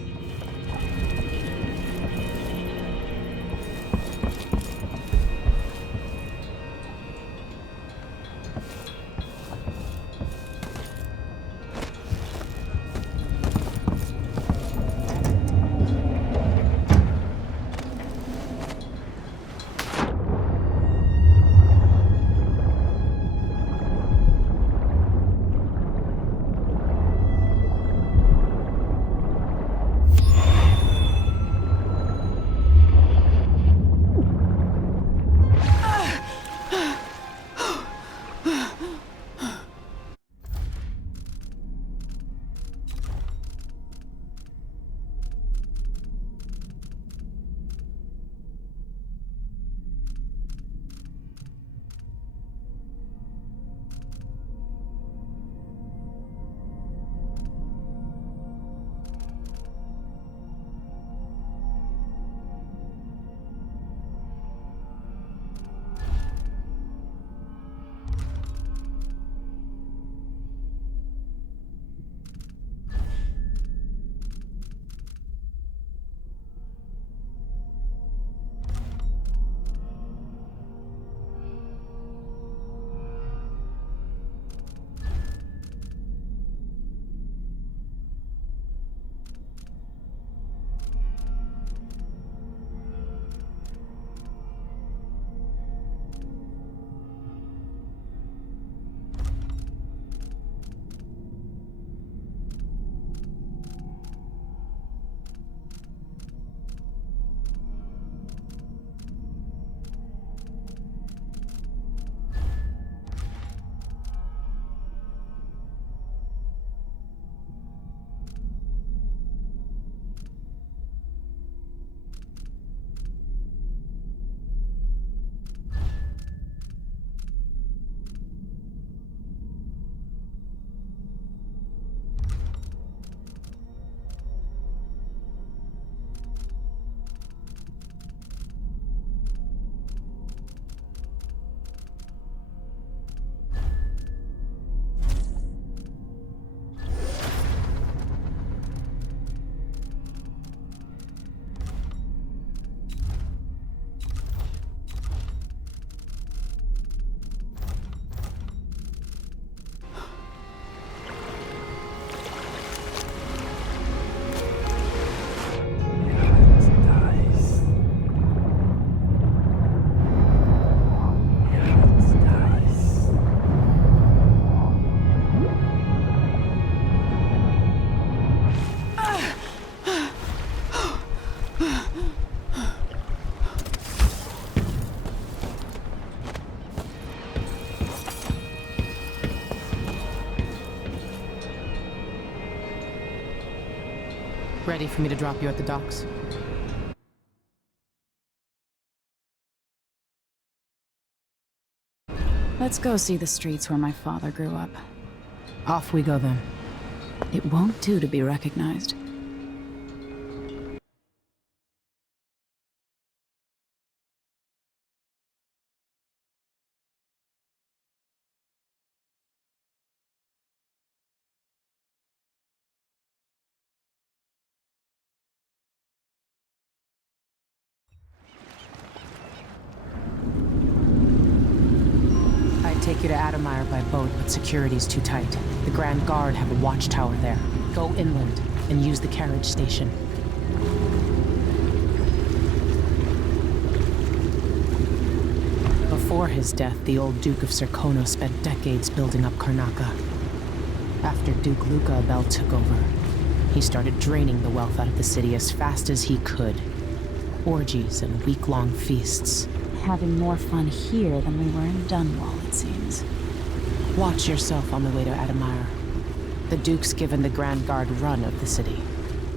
Ready for me to drop you at the docks? Let's go see the streets where my father grew up. Off we go then. It won't do to be recognized. I'd take you to Adamire by boat, but security's too tight. The Grand Guard have a watchtower there. Go inland and use the carriage station. Before his death, the old Duke of Serkono spent decades building up Karnaca. After Duke Luca Abel took over, he started draining the wealth out of the city as fast as he could. Orgies and week-long feasts. Having more fun here than we were in Dunwall, it seems. Watch yourself on the way to Adamire. The Duke's given the Grand Guard run of the city.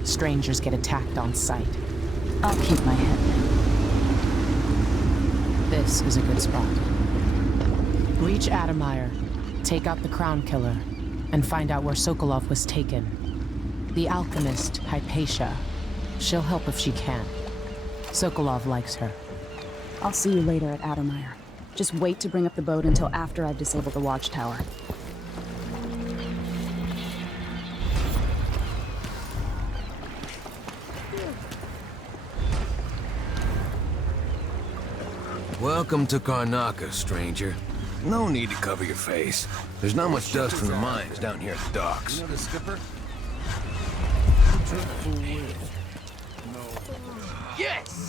Strangers get attacked on sight. I'll keep my head down. This is a good spot. Reach Adamire, take out the Crown Killer, and find out where Sokolov was taken. The alchemist, Hypatia. She'll help if she can. Sokolov likes her. I'll see you later at Adamire. Just wait to bring up the boat until after I've disabled the watchtower. Welcome to Karnaca, stranger. No need to cover your face. There's not much dust from the mines down here at the docks. You know the skipper? Yes!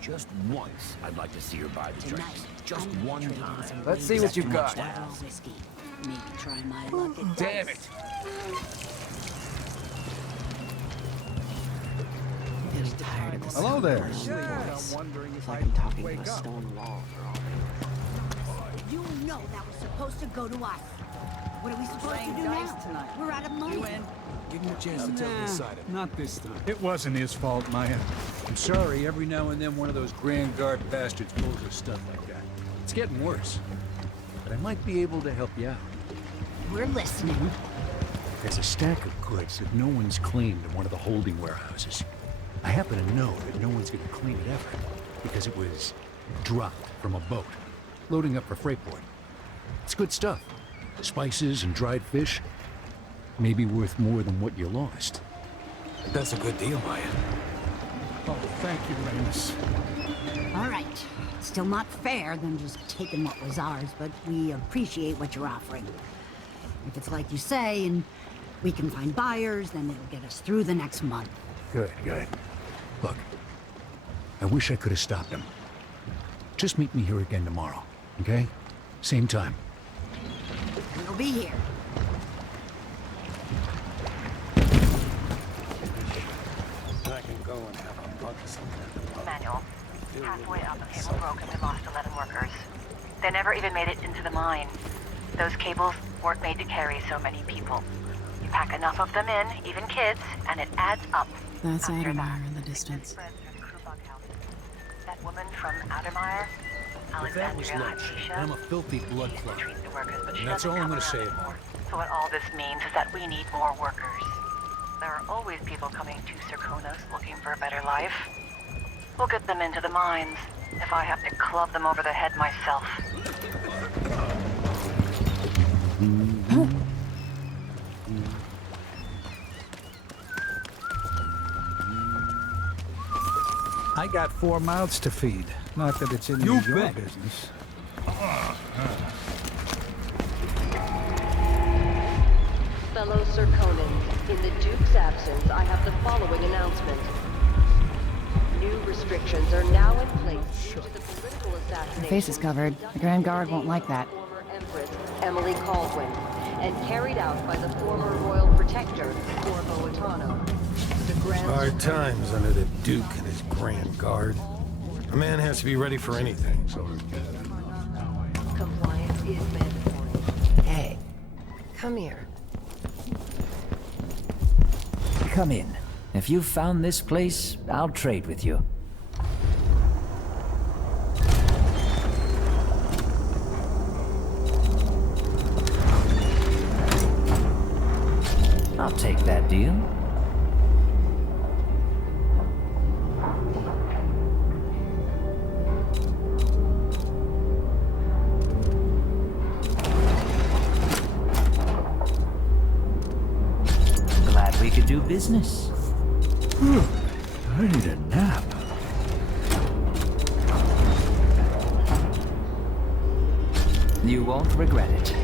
Just once, I'd like to see her buy the drinks. Just one time. Let's see what you've got. Maybe try my luck at Damn it! Getting tired of this. Hello there. Voice. It's like I'm talking to a stone wall for all. You know that was supposed to go to us. What are we supposed to do now? We're out of money. Give him a chance to tell his side of it. Not this time. It wasn't his fault, Maya. I'm sorry, every now and then one of those Grand Guard bastards pulls us stuff like that. It's getting worse. But I might be able to help you out. We're listening. There's a stack of goods that no one's claimed in one of the holding warehouses. I happen to know that no one's gonna claim it ever, because it was dropped from a boat, loading up for Freightport. It's good stuff. Spices and dried fish. Maybe worth more than what you lost. That's a good deal, Maya. Oh, thank you, Ramus. All right. Still not fair than just taking what was ours, but we appreciate what you're offering. If it's like you say, and we can find buyers, then it'll get us through the next month. Good, good. Look, I wish I could have stopped him. Just meet me here again tomorrow, okay? Same time. We'll be here. I can go and have a bug something. Manual. Halfway up, a cable broke and we lost 11 workers. They never even made it into the mine. Those cables weren't made to carry so many people. You pack enough of them in, even kids, and it adds up. That's Adamire in the distance. That woman from Adamire, But that was Alexandria lunch, Hypatia, and I'm a filthy blood clot. the workers, but she And that's doesn't all I'm come gonna say around about anymore. it. So what all this means is that we need more workers. There are always people coming to Serkonos looking for a better life. We'll get them into the mines, if I have to club them over the head myself. I got 4 mouths to feed. Not that it's any of your business. Fellow Serkonans, in the Duke's absence, I have the following announcement. New restrictions are now in place due to the political assassination. Her face is covered. The Grand Guard won't like that. Empress Emily Caldwin, and carried out by the former Royal Protector, Corvo Atano. The Grand Hard times under the Duke and his Grand Guard. A man has to be ready for anything. Compliance is mandatory. Hey, come here. Come in. If you've found this place, I'll trade with you. I'll take that deal. Glad we could do business. I need a nap. You won't regret it.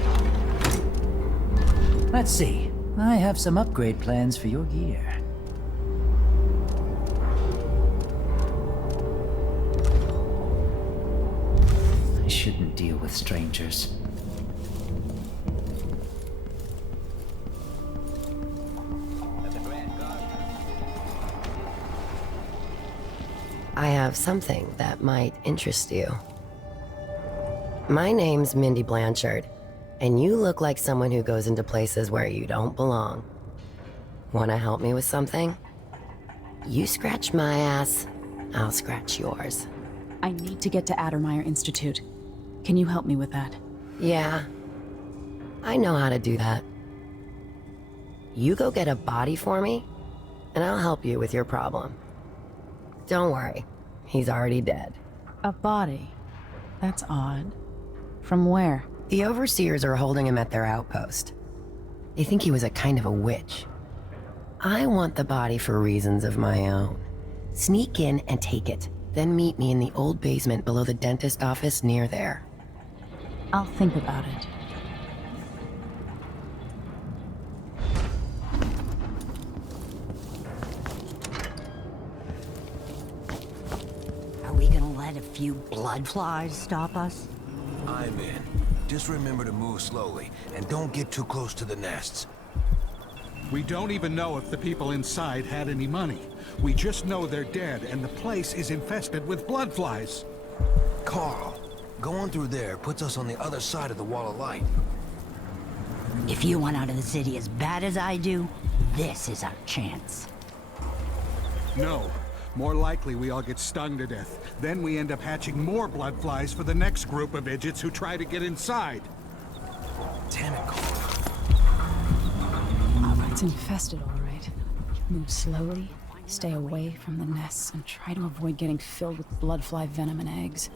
Let's see. I have some upgrade plans for your gear. I shouldn't deal with strangers. I have something that might interest you. My name's Mindy Blanchard, and you look like someone who goes into places where you don't belong. Wanna help me with something? You scratch my ass, I'll scratch yours. I need to get to Addermeyer Institute. Can you help me with that? Yeah, I know how to do that. You go get a body for me, and I'll help you with your problem. Don't worry, he's already dead. A body? That's odd. From where? The overseers are holding him at their outpost. They think he was a kind of a witch. I want the body for reasons of my own. Sneak in and take it, then meet me in the old basement below the dentist office near there. I'll think about it. Are we gonna let a few blood flies stop us? I'm in. Just remember to move slowly, and don't get too close to the nests. We don't even know if the people inside had any money. We just know they're dead, and the place is infested with blood flies. Carl, going through there puts us on the other side of the wall of light. If you want out of the city as bad as I do, this is our chance. No. More likely we all get stung to death. Then we end up hatching more blood flies for the next group of idiots who try to get inside. Damn it, Carl. It's infested, all right. Move slowly, stay away from the nests, and try to avoid getting filled with bloodfly venom and eggs.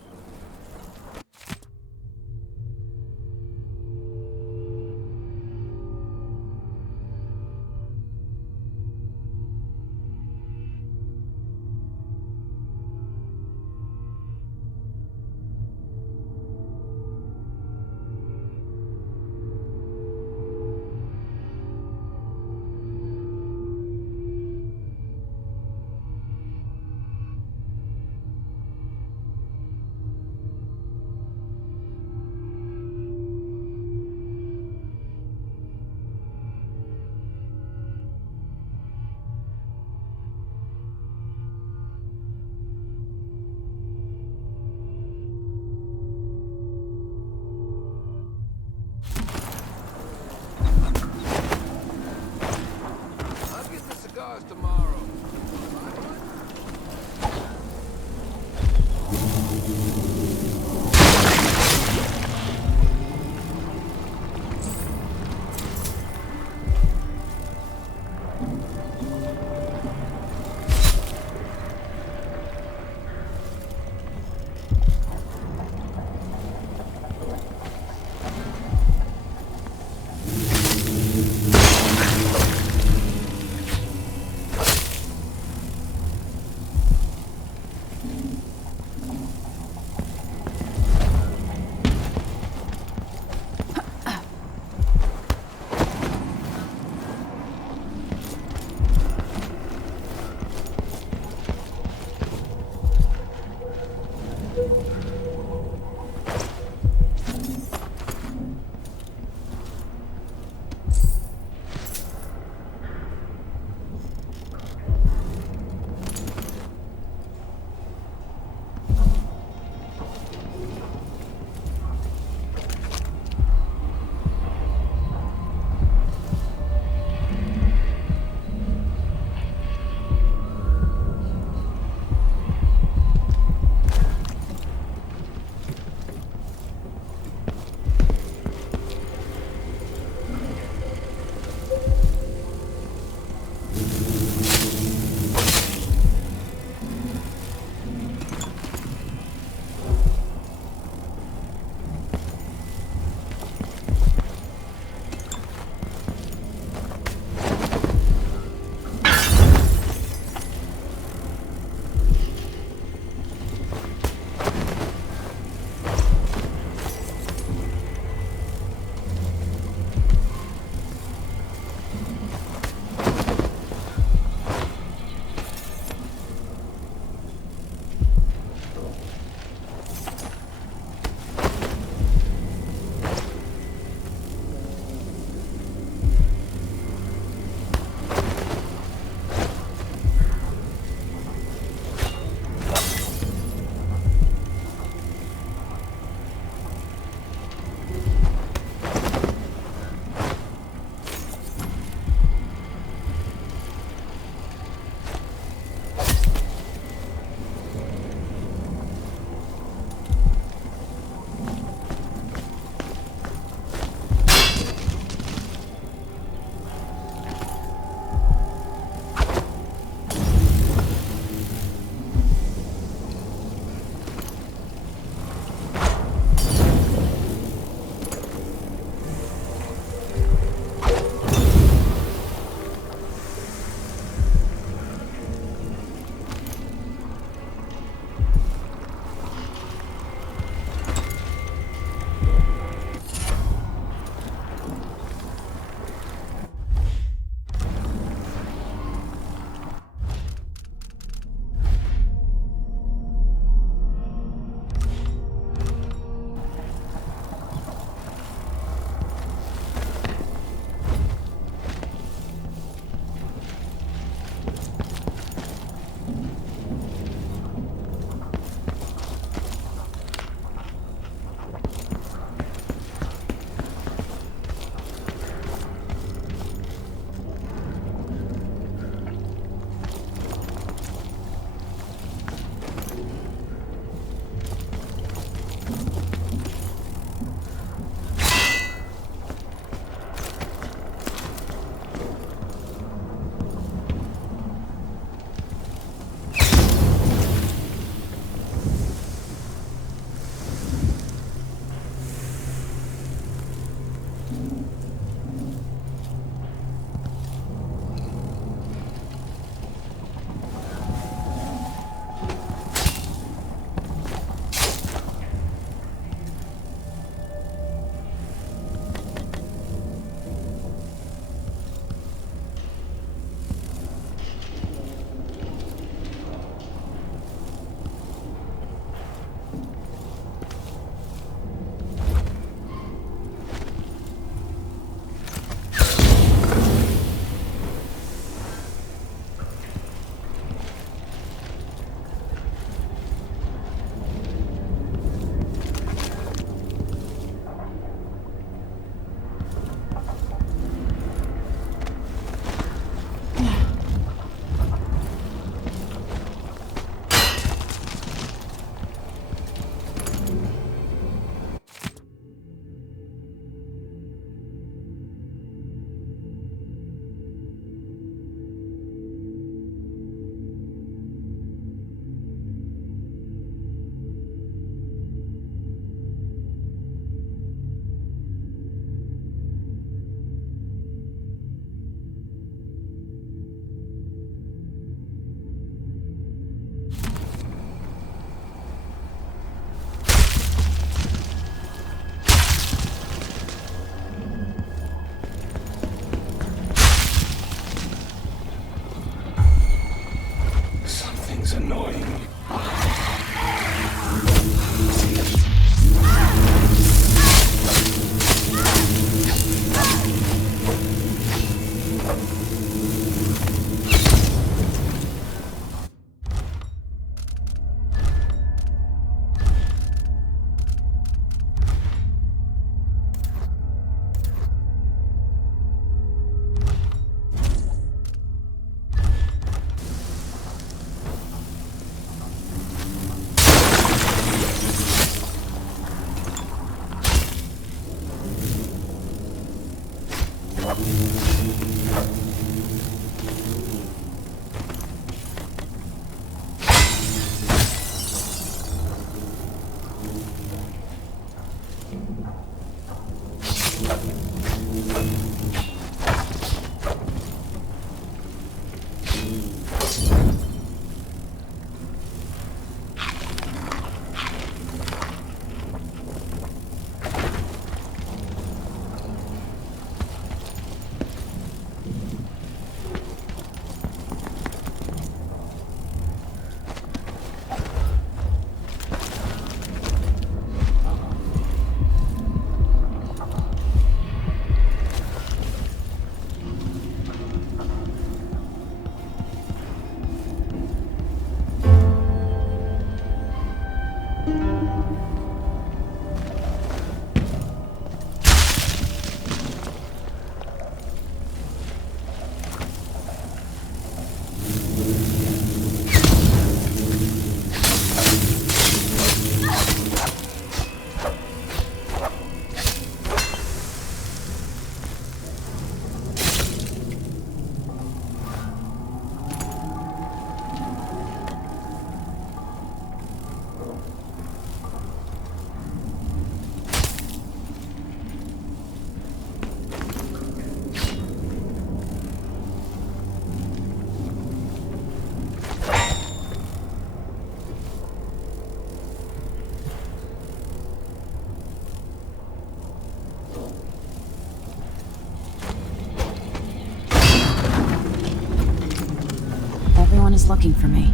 Everyone is looking for me.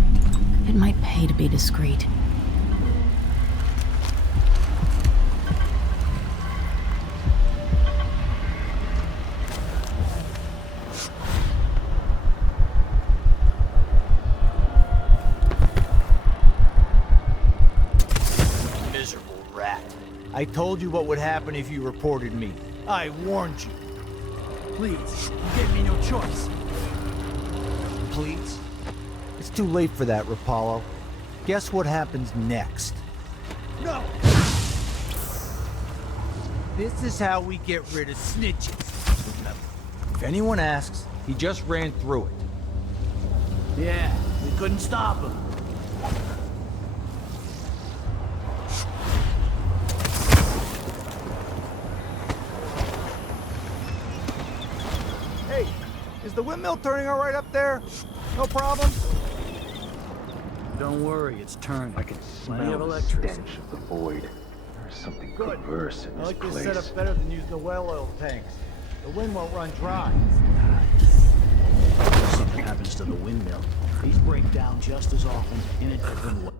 It might pay to be discreet. Miserable rat. I told you what would happen if you reported me. I warned you. Please, you gave me no choice. Please? It's too late for that, Rapallo. Guess what happens next? No! This is how we get rid of snitches. If anyone asks, he just ran through it. Yeah, we couldn't stop him. Hey, is the windmill turning all right up there? No problem? Don't worry, it's turning. I can smell the stench of the void. There's something perverse in I this like this place. setup better than using the well oil tanks. The wind won't run dry. If something happens to the windmill, these break down just as often in a different way.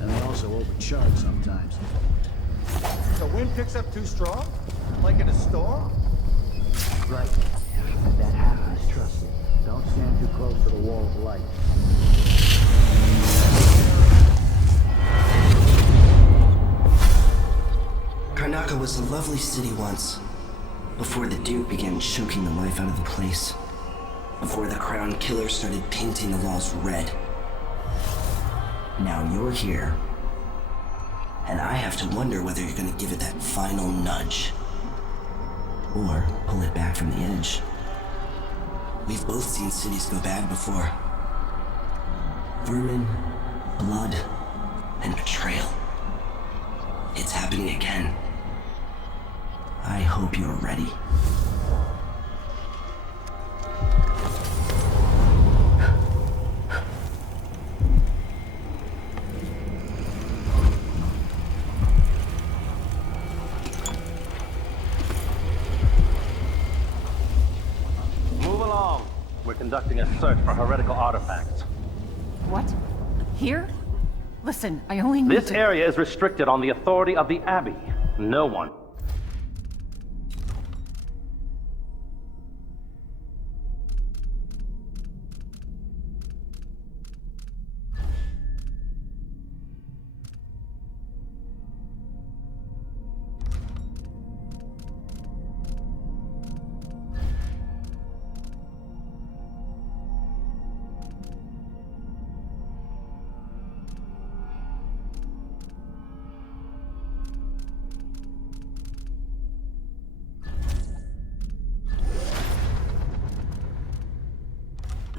And they also overcharge sometimes. The wind picks up too strong? Like in a storm? Right. If that happens, trust me. Don't stand too close to the wall of light. Karnaca was a lovely city once, before the Duke began choking the life out of the place. Before the Crown Killer started painting the walls red. Now you're here, and I have to wonder whether you're gonna give it that final nudge. Or pull it back from the edge. We've both seen cities go bad before. Vermin, blood, and betrayal. It's happening again. I hope you're ready. conducting a search for heretical artifacts. What? Here? Listen, I only need This area is restricted on the authority of the Abbey. No one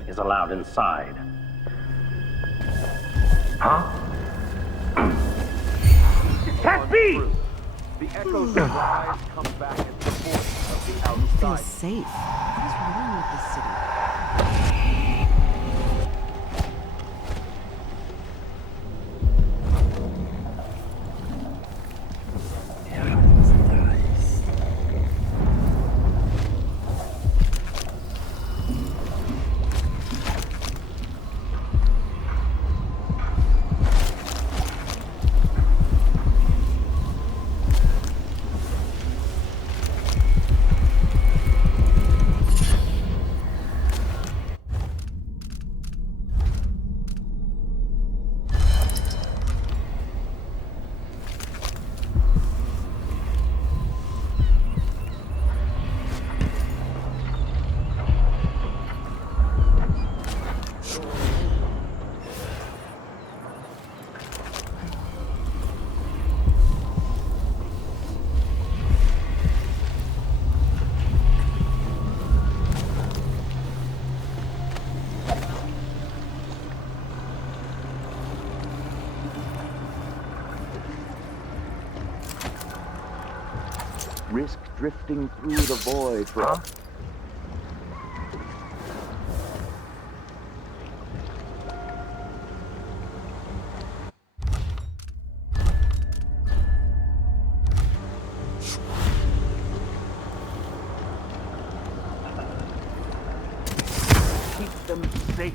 is allowed inside. Huh? It can't be! The echoes of rise come back in the voice of the outside. Feels safe. What is wrong with this city? Risk drifting through the void for... Keep them safe.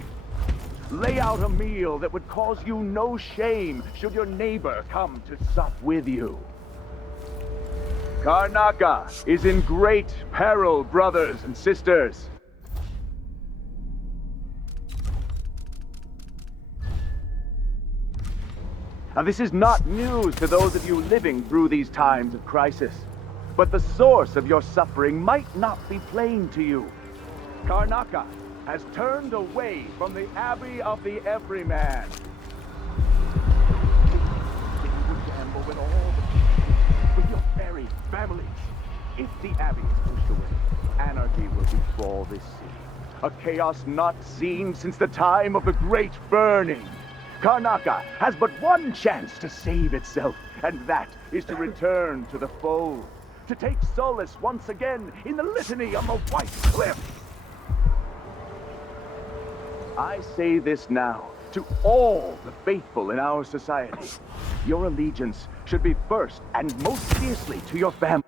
Lay out a meal that would cause you no shame should your neighbor come to sup with you. Karnaca is in great peril, brothers and sisters. Now, this is not news to those of you living through these times of crisis, but the source of your suffering might not be plain to you. Karnaca has turned away from the Abbey of the Everyman. If you would gamble with all with your very families. If the Abbey is pushed away, anarchy will befall this city. A chaos not seen since the time of the Great Burning. Karnaca has but one chance to save itself, and that is to return to the fold. To take solace once again in the litany on the White Cliff. I say this now to all the faithful in our society. Your allegiance should be first and most fiercely to your family.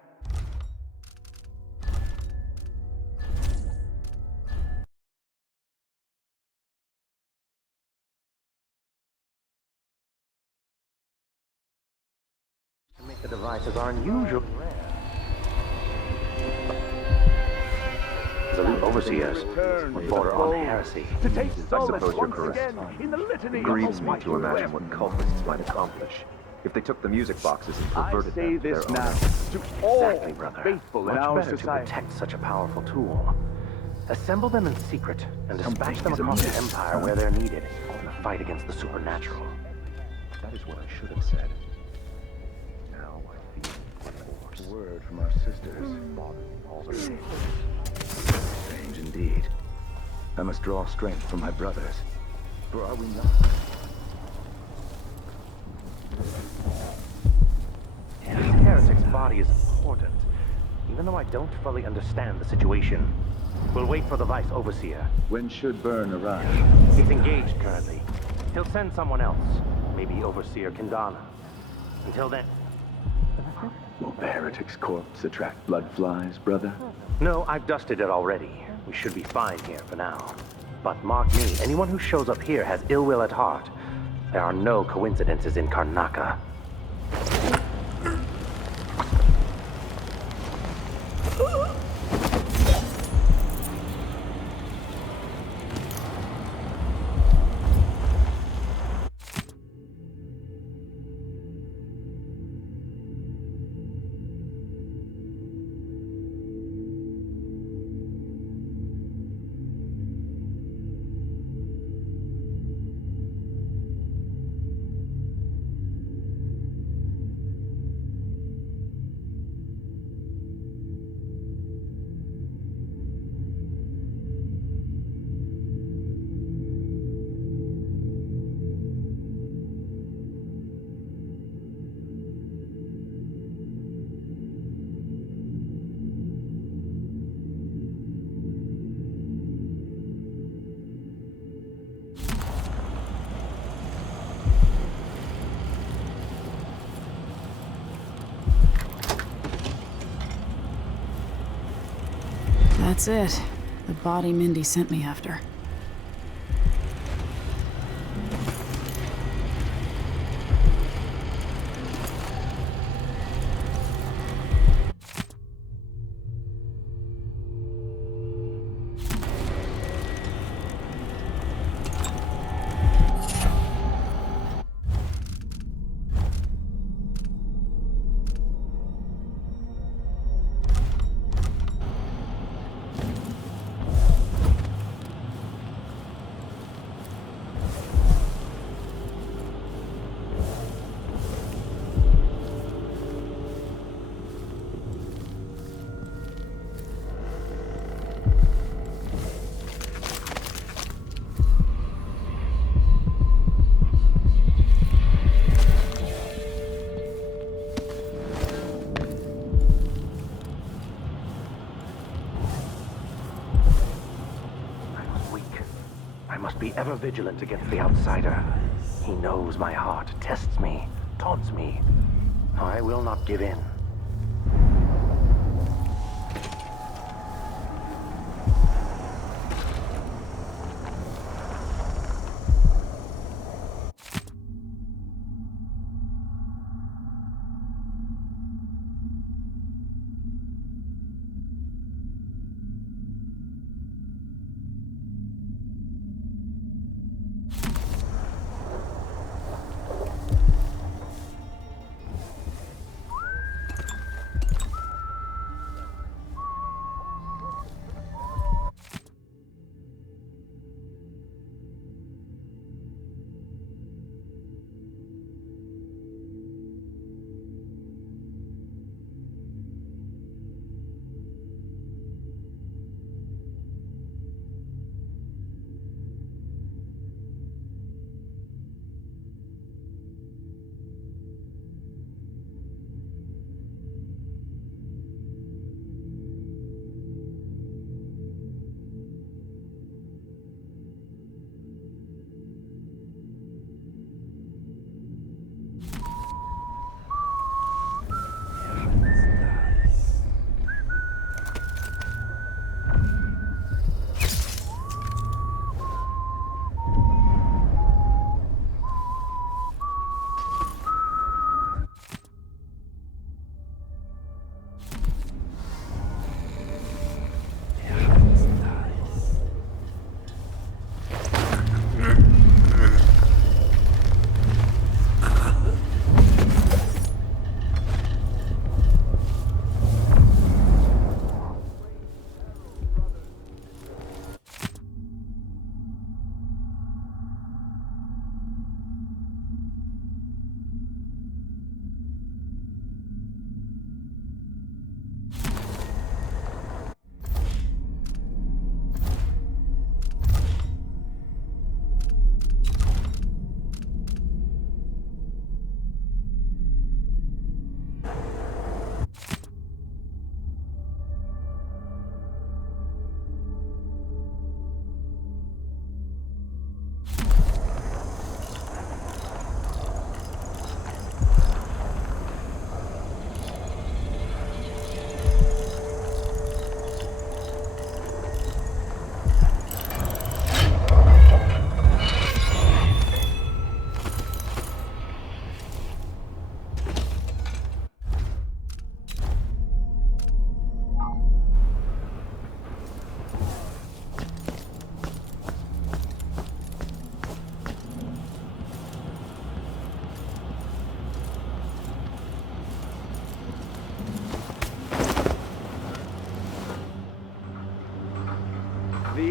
To make the devices are unusually rare. The new overseers would border on heresy. To take I solace suppose you're once correct. again in the litany It grieves of the me White to imagine Cliff. what cultists might accomplish if they took the music boxes and I perverted say them to this their now own. to all Exactly, brother. faithful in Much our better society. to protect such a powerful tool. Assemble them in secret and dispatch them across the Empire where they're needed in the fight against the supernatural. That is what I should have said. Now I feel forced. Word from our sisters. All the same. Strange indeed. I must draw strength from my brothers. For are we not? This heretic's body is important, even though I don't fully understand the situation. We'll wait for the Vice Overseer. When should Byrne arrive? He's engaged currently. He'll send someone else, maybe Overseer Kindana. Until then... Will the heretic's corpse attract blood flies, brother? No, I've dusted it already. We should be fine here for now. But mark me, anyone who shows up here has ill will at heart. There are no coincidences in Karnaca. That's it. The body Mindy sent me after. Be ever vigilant against the outsider. He knows my heart, tests me, taunts me. I will not give in.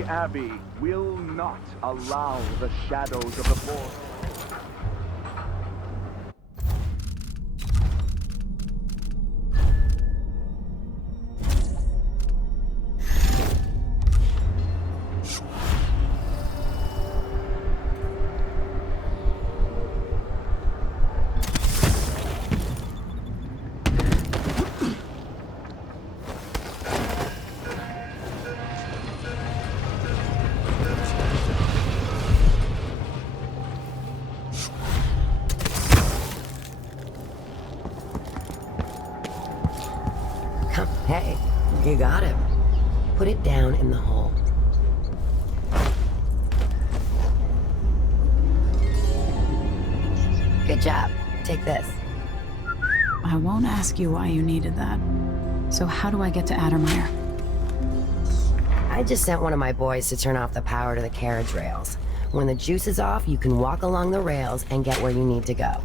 Abbey will not allow the shadows of the forest. Hey, you got him. Put it down in the hole. Good job. Take this. I won't ask you why you needed that. So how do I get to Addermire? I just sent one of my boys to turn off the power to the carriage rails. When the juice is off, you can walk along the rails and get where you need to go.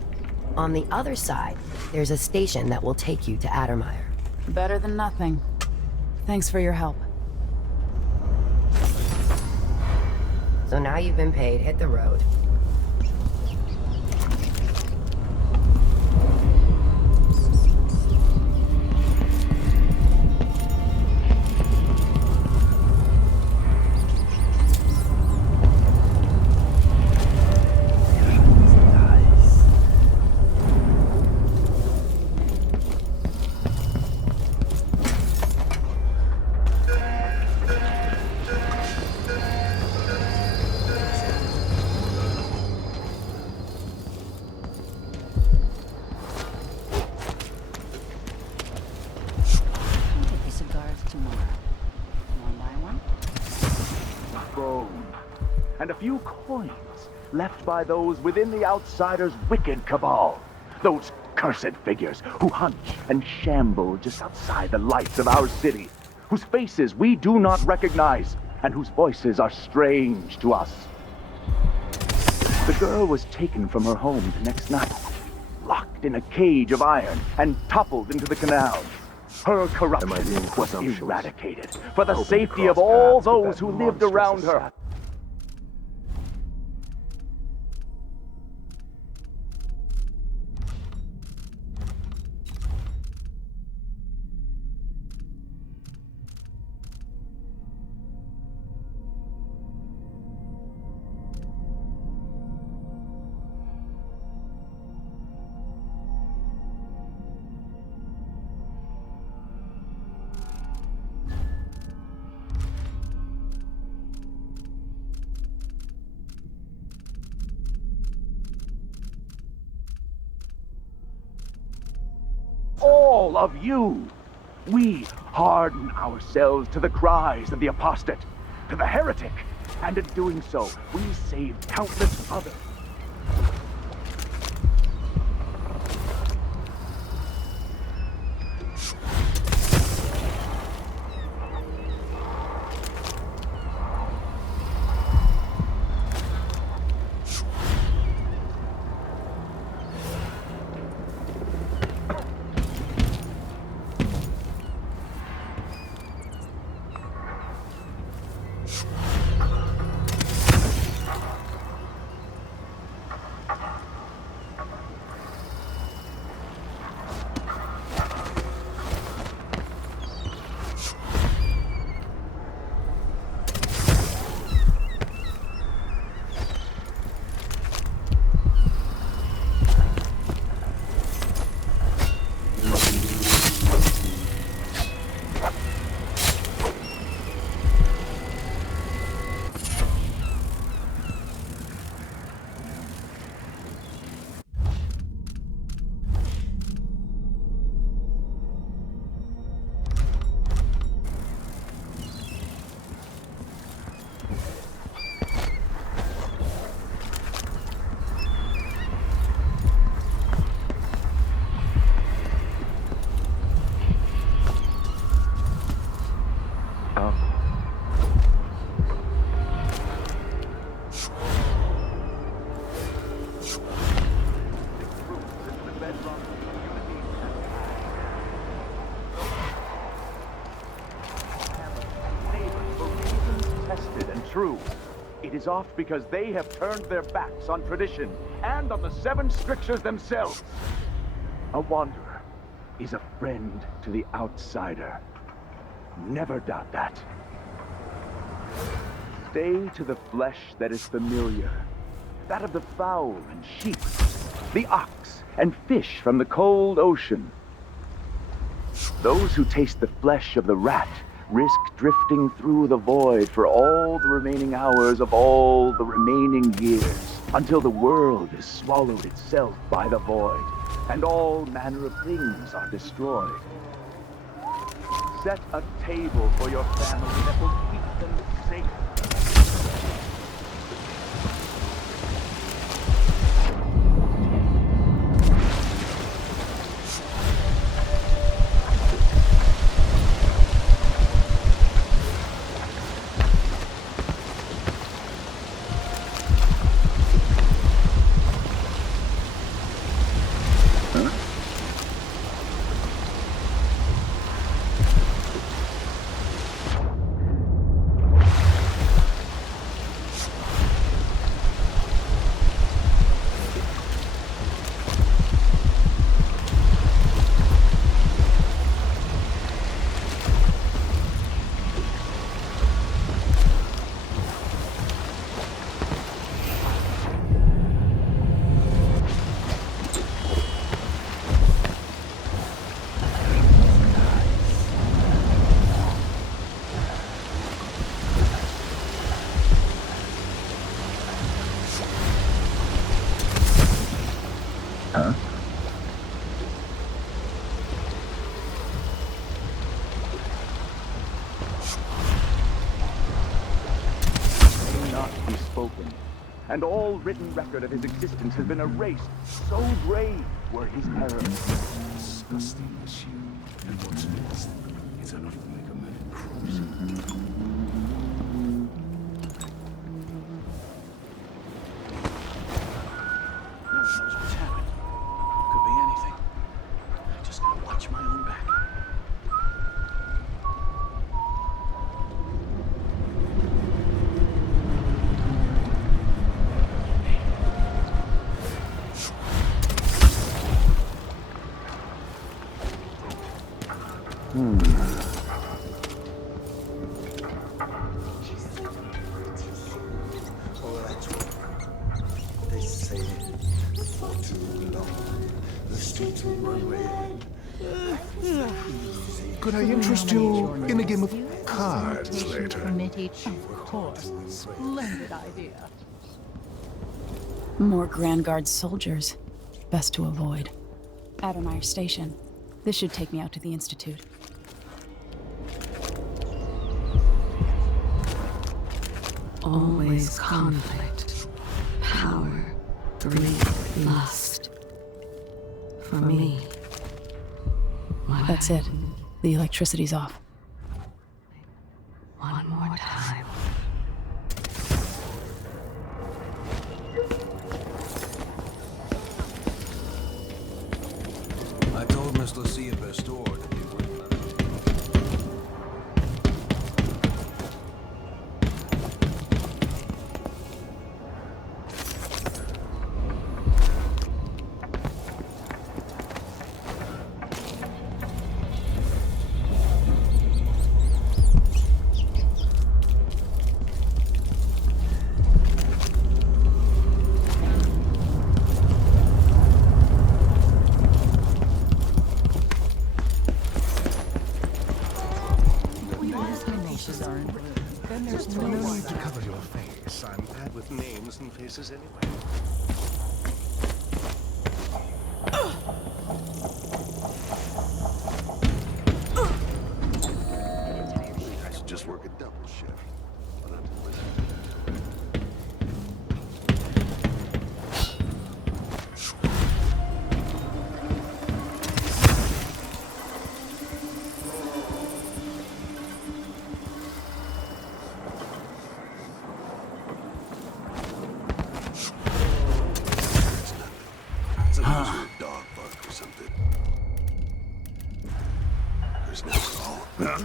On the other side, there's a station that will take you to Addermire. Better than nothing. Thanks for your help. So now you've been paid, hit the road. And a few coins left by those within the Outsiders' wicked cabal. Those cursed figures who hunch and shamble just outside the lights of our city, whose faces we do not recognize, and whose voices are strange to us. The girl was taken from her home the next night, locked in a cage of iron, and toppled into the canal. Her corruption was eradicated for the safety of all those who lived around her. All of you. We harden ourselves to the cries of the apostate, to the heretic, and in doing so, we save countless others. It is off because they have turned their backs on tradition and on the 7 strictures themselves. A wanderer is a friend to the outsider. Never doubt that. Stay to the flesh that is familiar, that of the fowl and sheep, the ox and fish from the cold ocean. Those who taste the flesh of the rat risk drifting through the void for all the remaining hours of all the remaining years, until the world is swallowed itself by the void, and all manner of things are destroyed. Set a table for your family that will keep them safe. And all written record of his existence has been erased. So grave were his errors. Disgusting machine. And what's next? It's enough to make a man crazy. No one knows what's happened. Could be anything. I just gotta watch my own back. They say for too long the streets will run red. Could I interest you in a game of cards later? Committee chief, of course. Splendid idea. More Grand Guard soldiers. Best to avoid. Adonir Station. This should take me out to the Institute. Always conflict, power, greed, lust. For me. That's it. The electricity's off. One more time. I told Miss Lucia Pastor to be working on it. No need to cover your face. I'm bad with names and faces anyway. I should just work a double shift. But until then. It's a dog bark or something. There's no call. Huh?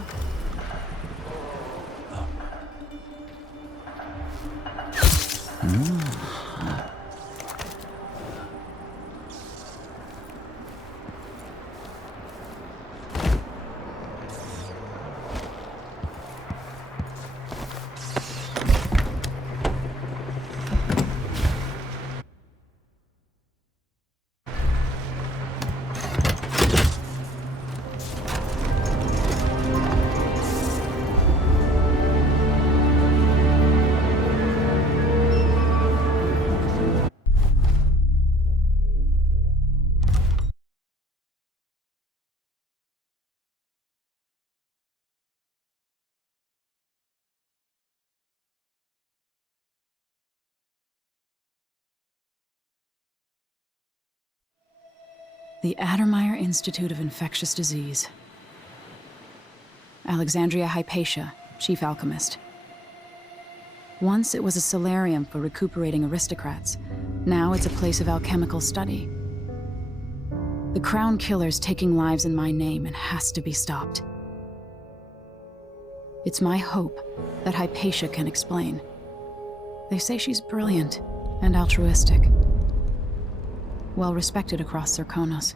The Addermeyer Institute of Infectious Disease. Alexandria Hypatia, chief alchemist. Once it was a solarium for recuperating aristocrats. Now it's a place of alchemical study. The Crown Killer's taking lives in my name and has to be stopped. It's my hope that Hypatia can explain. They say she's brilliant and altruistic. Well respected across Serkonos.